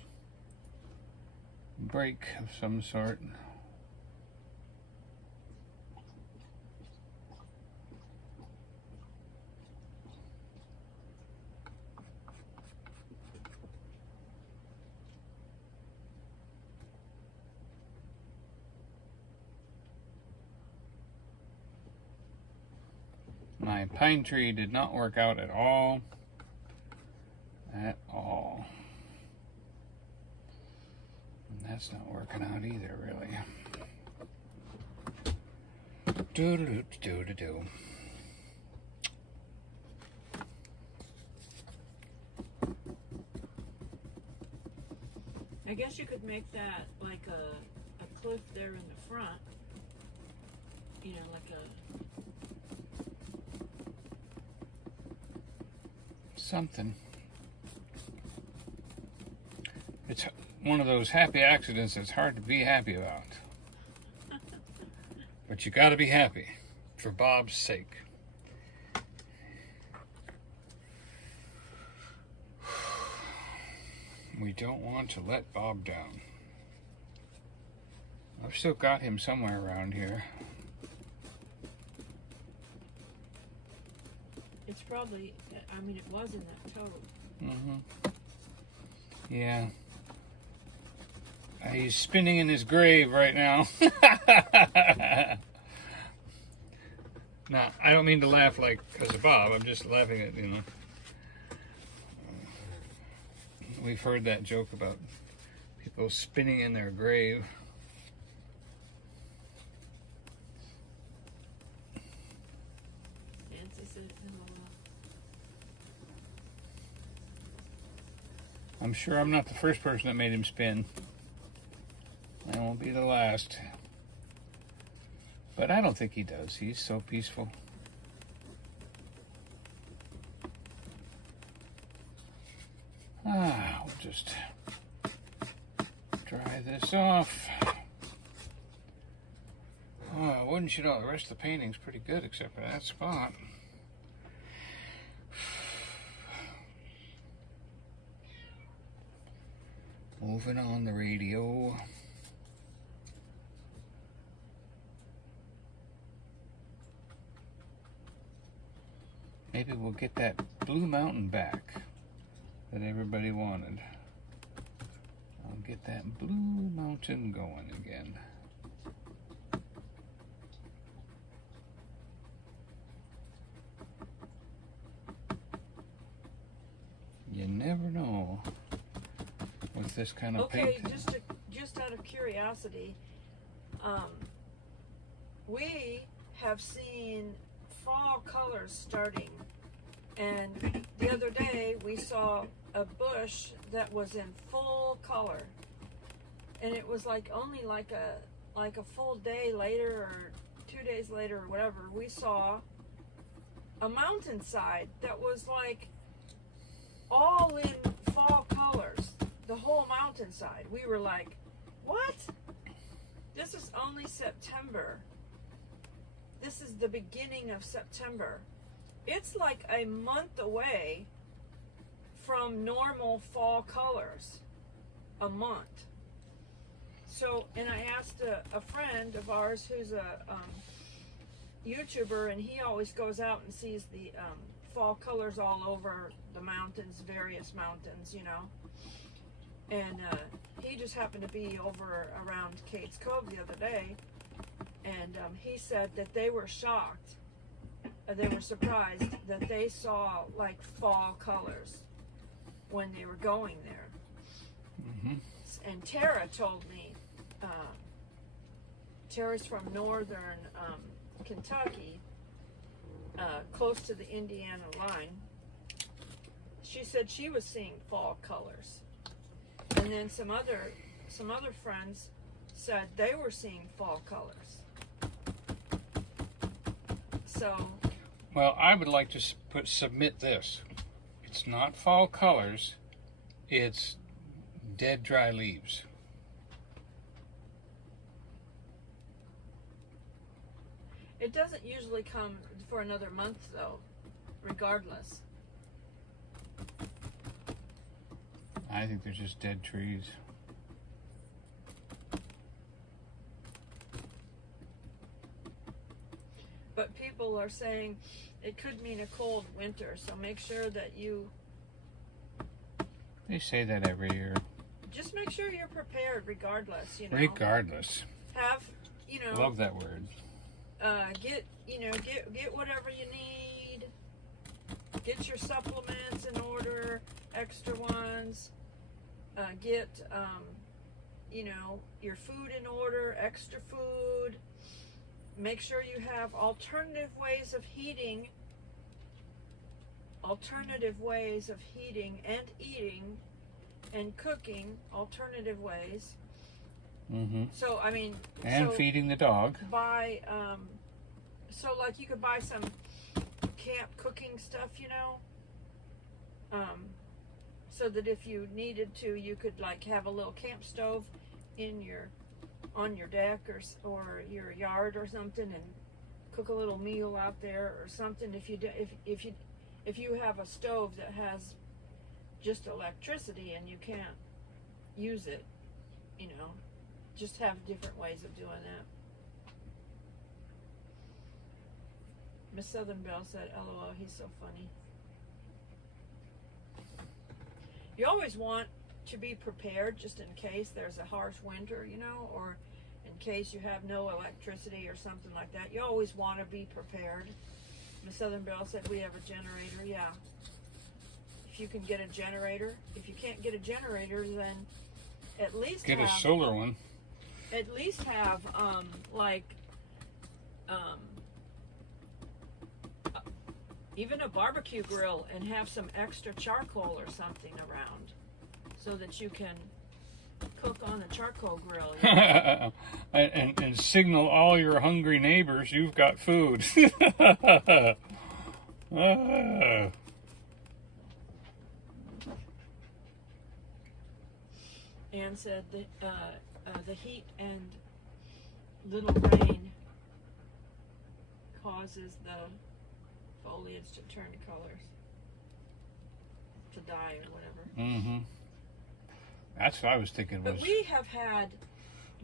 break of some sort. my pine tree did not work out at all. At all. And that's not working out either, really. Do-do-do-do-do-do. I guess you could make that like a cliff there in the front. You know, like a Something. It's one of those happy accidents that's hard to be happy about. But you gotta be happy for Bob's sake. We don't want to let Bob down. I've still got him somewhere around here. It's probably, I mean, it was in that tote. Mm-hmm. Yeah. He's spinning in his grave right now. Now, I don't mean to laugh like because of Bob. I'm just laughing at, you know. We've heard that joke about people spinning in their grave. Nancy said hello. I'm sure I'm not the first person that made him spin. I won't be the last. But I don't think he does. He's so peaceful. We'll just dry this off. Wouldn't you know, the rest of the painting's pretty good except for that spot. Moving on the radio. Maybe we'll get that Blue Mountain back that everybody wanted. I'll get that Blue Mountain going again. You never know with this kind of painting. Just out of curiosity, we have seen fall colors starting, and the other day we saw a bush that was in full color, and it was like only like a full day later or 2 days later or whatever, we saw a mountainside that was like all in fall colors, the whole mountainside. We were like, what? This is only September. This is the beginning of September. It's like a month away from normal fall colors. A month. So, and I asked a friend of ours who's a YouTuber, and he always goes out and sees the fall colors all over the mountains, various mountains, you know. And he just happened to be over around Kate's Cove the other day, and he said that they were shocked, they were surprised that they saw like fall colors when they were going there. Mm-hmm. And Tara told me, Tara's from northern Kentucky, close to the Indiana line. She said she was seeing fall colors, and then some other friends said they were seeing fall colors. So, well, I would like to submit this. It's not fall colors, it's dead dry leaves. it doesn't usually come for another month though, regardless. I think they're just dead trees. But people are saying it could mean a cold winter, so make sure that you They say that every year. just make sure you're prepared regardless, you know. Regardless. Have, you know, Love that word. get whatever you need. get your supplements in order, extra ones. Get your food in order, extra food. Make sure you have alternative ways of heating and eating and cooking, alternative ways. Mm-hmm. So I mean, And feeding the dog. Buy so like you could buy some camp cooking stuff, so that if you needed to, you could like have a little camp stove on your deck or your yard or something, and cook a little meal out there or something. If you have a stove that has just electricity and you can't use it, just have different ways of doing that. Miss Southern Belle said, "LOL, he's so funny." You always want to be prepared just in case there's a harsh winter, or in case you have no electricity or something like that. You always want to be prepared. Miss Southern Belle said, "We have a generator." Yeah. If you can get a generator. If you can't get a generator, then at least get a solar one. At least have even a barbecue grill, and have some extra charcoal or something around so that you can cook on the charcoal grill. and signal all your hungry neighbors you've got food. Anne said the heat and little rain causes the foliage to turn colors, to die or whatever. Mm-hmm. That's what I was thinking. But we have had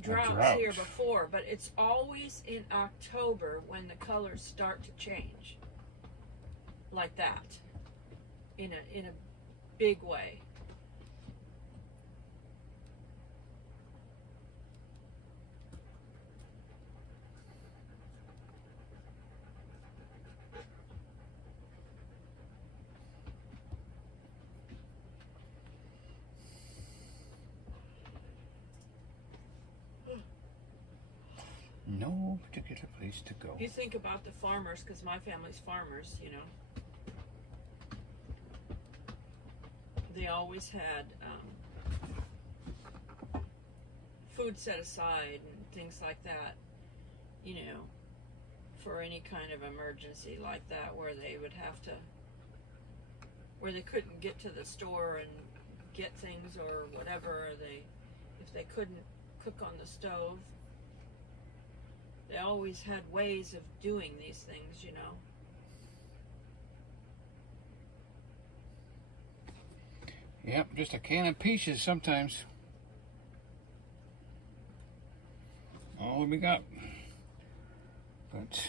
droughts here before, but it's always in October when the colors start to change, like that, in a big way. No particular place to go. You think about the farmers, because my family's farmers, they always had food set aside and things like that, for any kind of emergency like that, where they couldn't get to the store and get things or whatever, if they couldn't cook on the stove. They always had ways of doing these things, Yep, just a can of peaches sometimes. All we got. But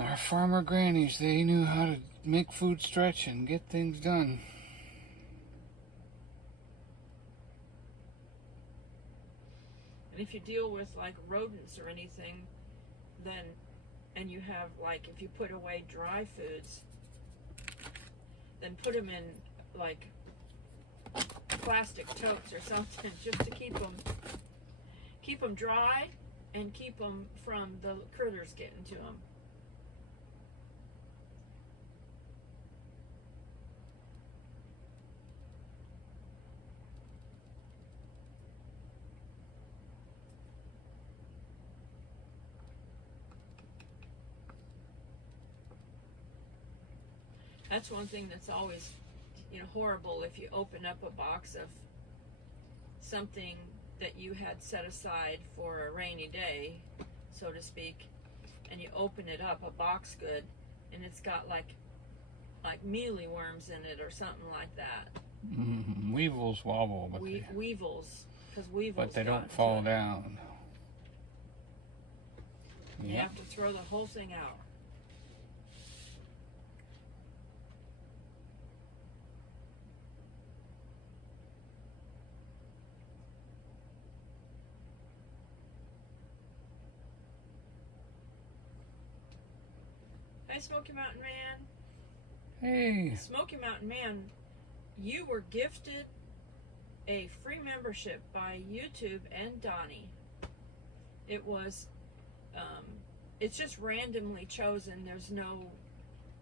our farmer grannies, they knew how to make food stretch and get things done. And if you deal with like rodents or anything, and you have if you put away dry foods, then put them in like plastic totes or something, just to keep them dry and keep them from the critters getting to them. That's one thing that's always, horrible, if you open up a box of something that you had set aside for a rainy day, so to speak, and you open it up, a box good, and it's got like mealyworms in it or something like that. Mm-hmm. Weevils wobble, but weevils but they don't fall down. You have to throw the whole thing out. Hi, Smoky Mountain Man. Hey. Smoky Mountain Man, you were gifted a free membership by YouTube and Donnie. It was, it's just randomly chosen. There's no,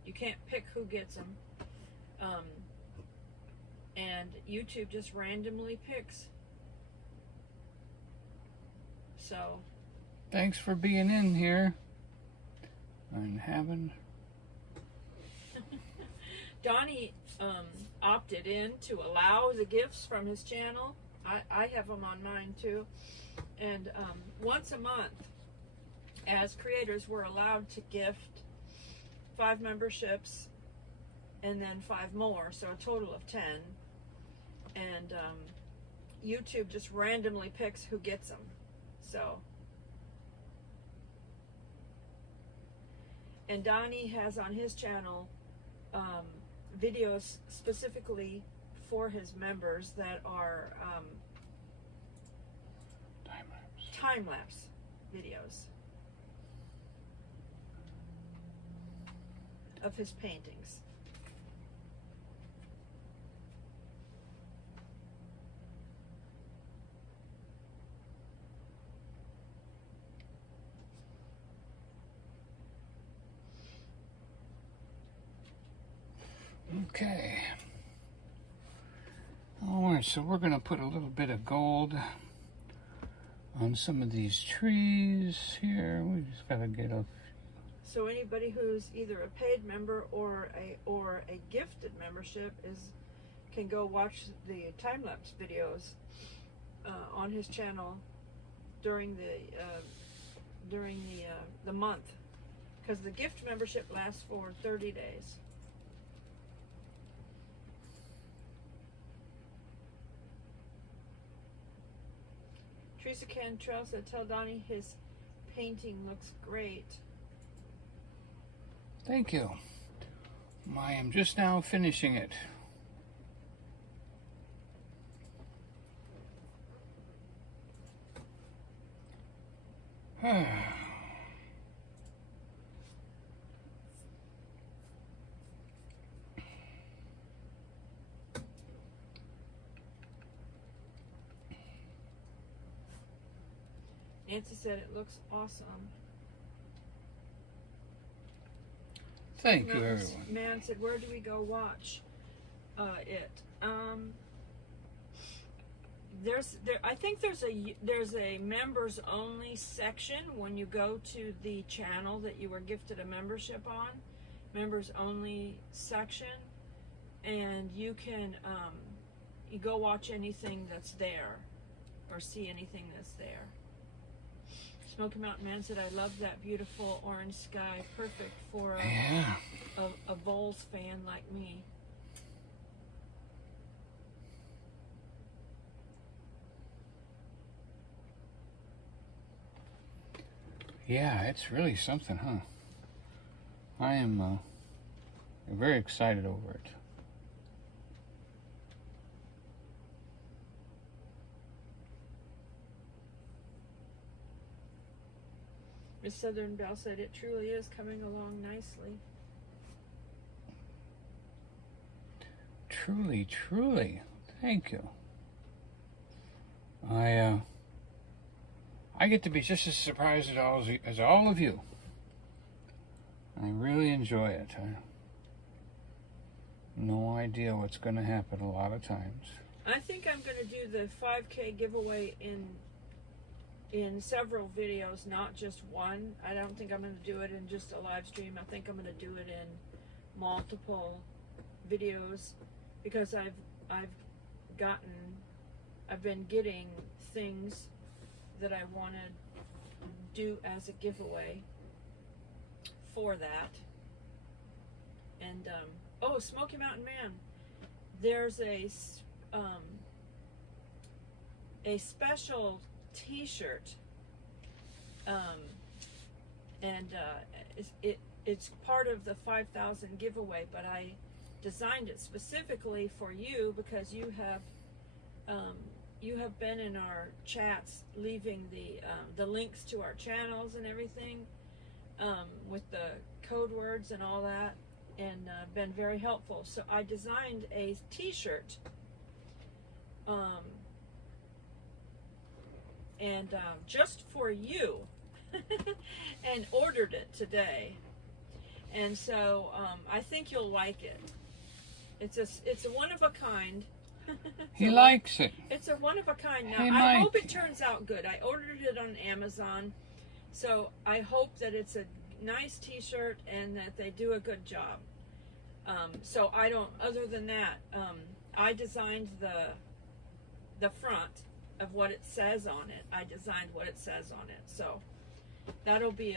you can't pick who gets them. And YouTube just randomly picks. So. Thanks for being in here. And having. Donnie opted in to allow the gifts from his channel. I have them on mine too. And once a month, as creators, we're allowed to gift 5 memberships and then 5 more, so a total of 10. And YouTube just randomly picks who gets them. So. And Donnie has on his channel videos specifically for his members that are time-lapse videos of his paintings. Okay. Alright, so we're going to put a little bit of gold on some of these trees here. We just got to get a... So anybody who's either a paid member or a gifted membership can go watch the time-lapse videos on his channel during the month, because the gift membership lasts for 30 days. Teresa Cantrell said, tell Donnie his painting looks great. Thank you. I am just now finishing it. Nancy said it looks awesome. Thank you, everyone. Man said, where do we go watch it? I think there's a members only section when you go to the channel that you were gifted a membership on, members only section, and you can you go watch anything that's there or see anything that's there. Smoky Mountain Man said, I love that beautiful orange sky, perfect for a Vols fan like me. Yeah, it's really something, huh? I am very excited over it. Miss Southern Belle said, it truly is coming along nicely. Truly, truly. Thank you. I get to be just as surprised as all of you. I really enjoy it. I have no idea what's going to happen a lot of times. I think I'm going to do the 5K giveaway in several videos, not just one. I don't think I'm going to do it in just a live stream. I think I'm going to do it in multiple videos, because I've been getting things that I want to do as a giveaway for that. And oh, Smoky Mountain Man, there's a special T-shirt, and it's part of the 5,000 giveaway, but I designed it specifically for you because you have been in our chats, leaving the links to our channels and everything, with the code words and all that, and been very helpful. So I designed a t-shirt, and just for you, and ordered it today. And so I think you'll like it. It's a one of a kind. He likes it. It's a one of a kind. Now, Hey, I Mike. hope it turns out good. I ordered it on Amazon, so I hope that it's a nice t-shirt and that they do a good job. So I don't, other than that, I designed the front of what it says on it. I designed what it says on it. So that'll be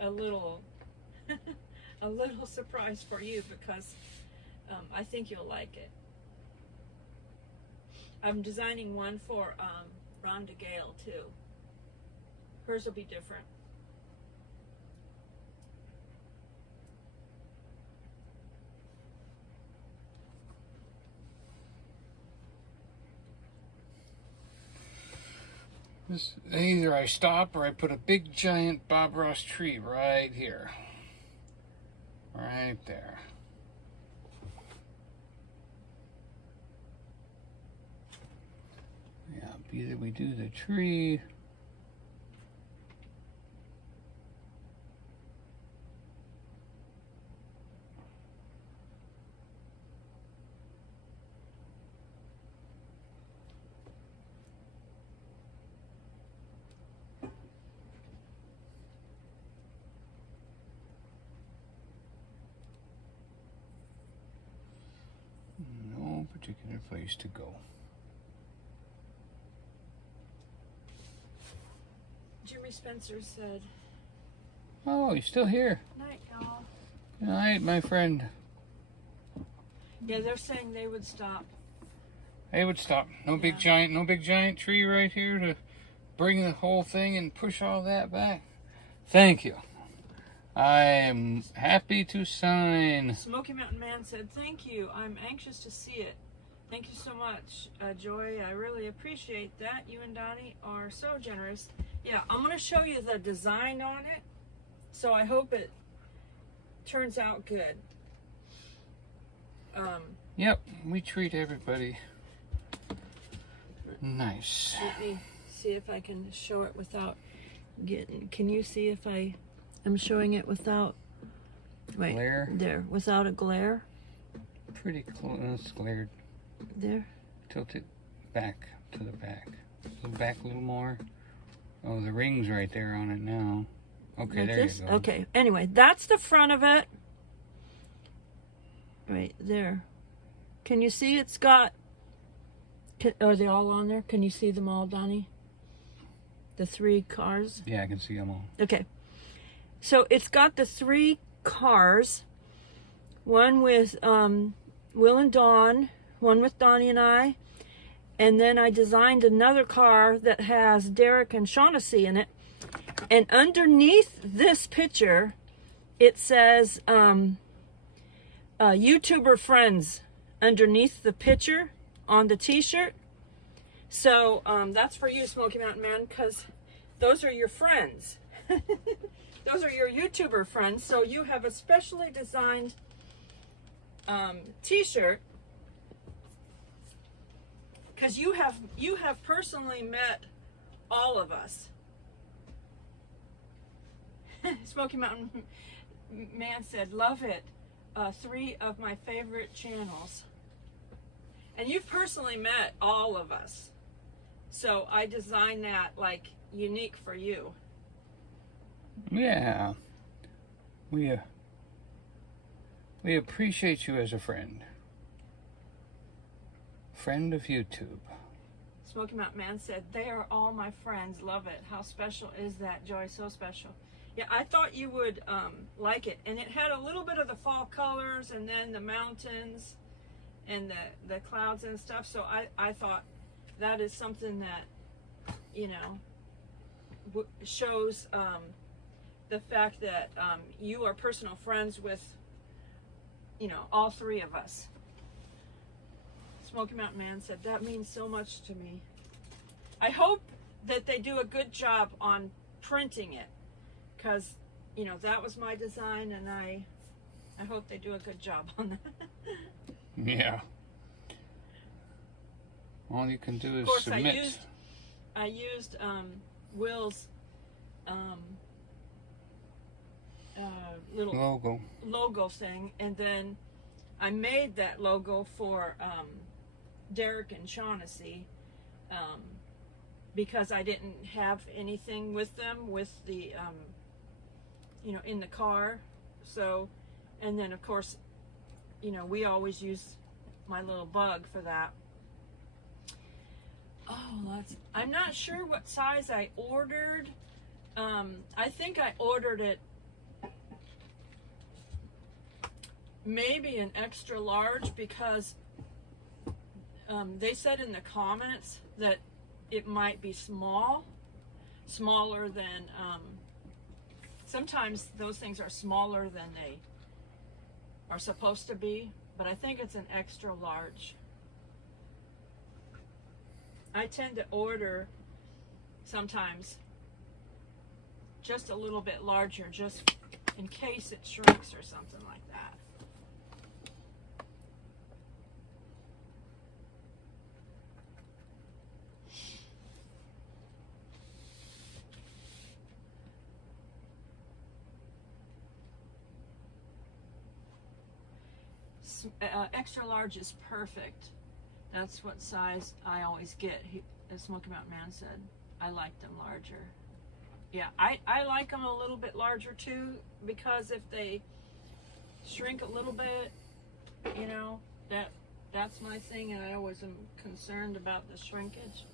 a little a little surprise for you, because I think you'll like it. I'm designing one for Rhonda Gale too. Hers will be different. Either I stop or I put a big giant Bob Ross tree right here. Right there. Yeah, either we do the tree. No particular place to go. Jimmy Spencer said, Oh, he's still here. "Night, y'all." Good night, my friend. Yeah, they're saying they would stop. They would stop. No big Yeah. giant tree right here to bring the whole thing and push all that back. Thank you. I am happy to sign. Smoky Mountain Man said, "Thank you. I'm anxious to see it. Thank you so much, Joy. I really appreciate that. You and Donnie are so generous." Yeah, I'm going to show you the design on it. So I hope it turns out good. Yep, we treat everybody nice. Let me see if I can show it without getting. Can you see if I'm showing it without? Wait, Glare? there, without a glare. Pretty close. Glared. There. Tilt it back to the back. Back a little more. Oh, the ring's right there on it now. Okay, Like there this? you go. Okay. Anyway, that's the front of it. Right there. Can you see it's got... are they all on there? Can you see them all, Donnie? The 3 cars? Yeah, I can see them all. Okay. So it's got the 3 cars. One with Will and Dawn. One with Donnie and I. And then I designed another car that has Derek and Shaughnessy in it. And underneath this picture, it says YouTuber friends underneath the picture on the t-shirt. So that's for you, Smoky Mountain Man, because those are your friends. Those are your YouTuber friends. So you have a specially designed t-shirt, because you have personally met all of us. Smoky Mountain Man said, "Love it. 3 of my favorite channels." And you've personally met all of us. So I designed that like unique for you. Yeah. We appreciate you as a friend. Friend of YouTube. Smoky Mountain Man said, "They are all my friends. Love it. How special is that, Joy? So special." Yeah, I thought you would like it. And it had a little bit of the fall colors and then the mountains and the clouds and stuff. So I thought that is something that, you know, shows the fact that you are personal friends with, you know, all 3 of us. Smoky Mountain Man said, "That means so much to me." I hope that they do a good job on printing it, because you know, that was my design, and I hope they do a good job on that. Yeah. All you can do is Of course, submit. I used Will's little logo thing, and then I made that logo for Derek and Shaughnessy because I didn't have anything with them with the you know, in the car. So, and then of course, you know, we always use my little bug for that. Oh, I'm not sure what size I ordered. I think I ordered it maybe an extra large because they said in the comments that it might be smaller than, sometimes those things are smaller than they are supposed to be, but I think it's an extra large. I tend to order sometimes just a little bit larger, just in case it shrinks or something like that. Extra large is perfect. That's what size I always get. As Smoky Mountain Man said, I like them larger. Yeah, I like them a little bit larger too, because if they shrink a little bit, you know, that's my thing, and I always am concerned about the shrinkage.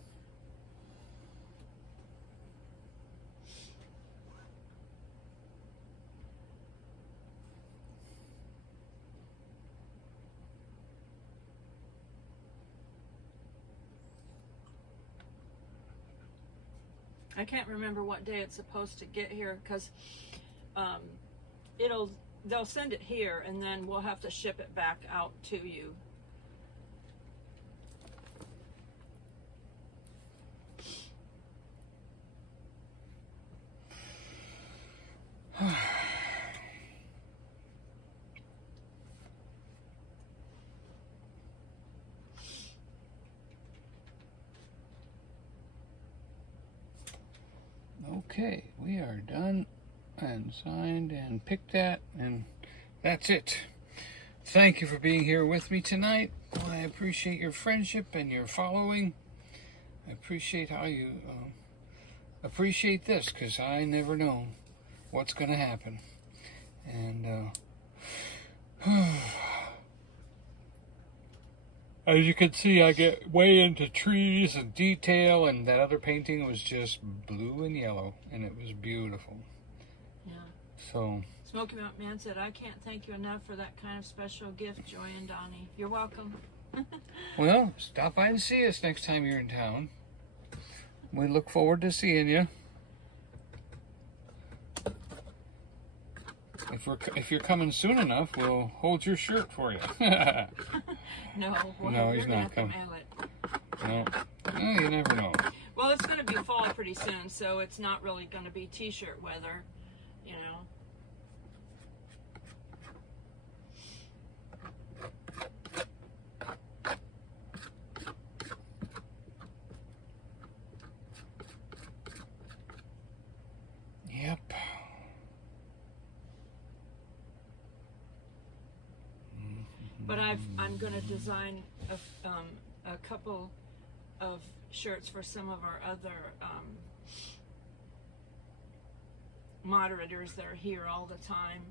I can't remember what day it's supposed to get here because they'll send it here and then we'll have to ship it back out to you. Okay, we are done and signed and picked at, and that's it. Thank you for being here with me tonight. I appreciate your friendship and your following. I appreciate how you appreciate this, because I never know what's going to happen. And as you can see, I get way into trees and detail, and that other painting was just blue and yellow, and it was beautiful. Yeah. So, Smoky Mountain Man said, I can't thank you enough for that kind of special gift, Joy and Donnie. You're welcome. well, stop by and see us next time you're in town. We look forward to seeing you. If you're coming soon enough, we'll hold your shirt for you. No, he's not coming. No, you never know. Well, it's going to be fall pretty soon, so it's not really going to be t-shirt weather, you know. Yep. But I'm going to design a couple of shirts for some of our other moderators that are here all the time,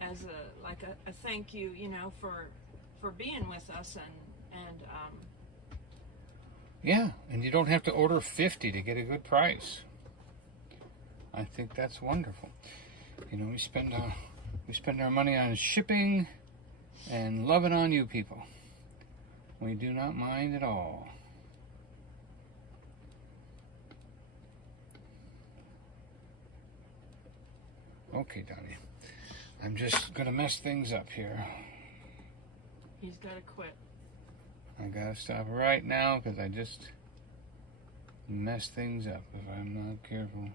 as a thank you, you know, for being with us, and yeah, and you don't have to order 50 to get a good price. I think that's wonderful. You know, we spend our money on shipping and loving on you people. We do not mind at all. Okay, Donnie. I'm just gonna mess things up here. He's gotta quit. I gotta stop right now because I just mess things up if I'm not careful.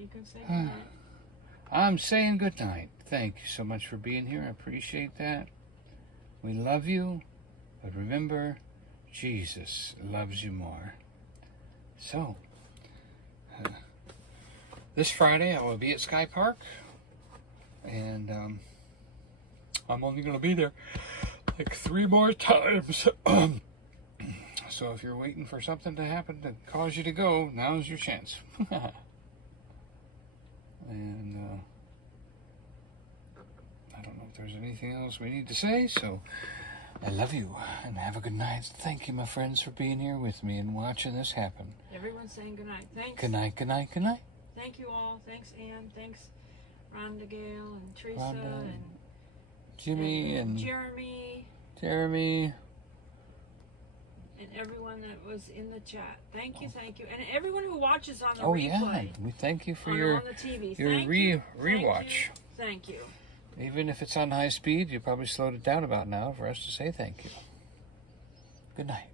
You can say goodnight. I'm saying good night. Thank you so much for being here. I appreciate that. We love you, but remember, Jesus loves you more. So, this Friday I will be at Sky Park, and I'm only going to be there like 3 more times. So if you're waiting for something to happen to cause you to go, now's your chance. And I don't know if there's anything else we need to say, so I love you and have a good night. Thank you, my friends, for being here with me and watching this happen. Everyone's saying goodnight. Thanks. Good night, good night, good night. Thank you all. Thanks, Ann. Thanks, Rhonda Gale and Teresa Rhonda, and Jimmy and Jeremy Jeremy. and everyone that was in the chat. Thank you, and everyone who watches on the Oh yeah, replay. we thank you for on your the TV. your Thank you. rewatch. Thank you. Even if it's on high speed, you probably slowed it down about now for us to say thank you. Good night.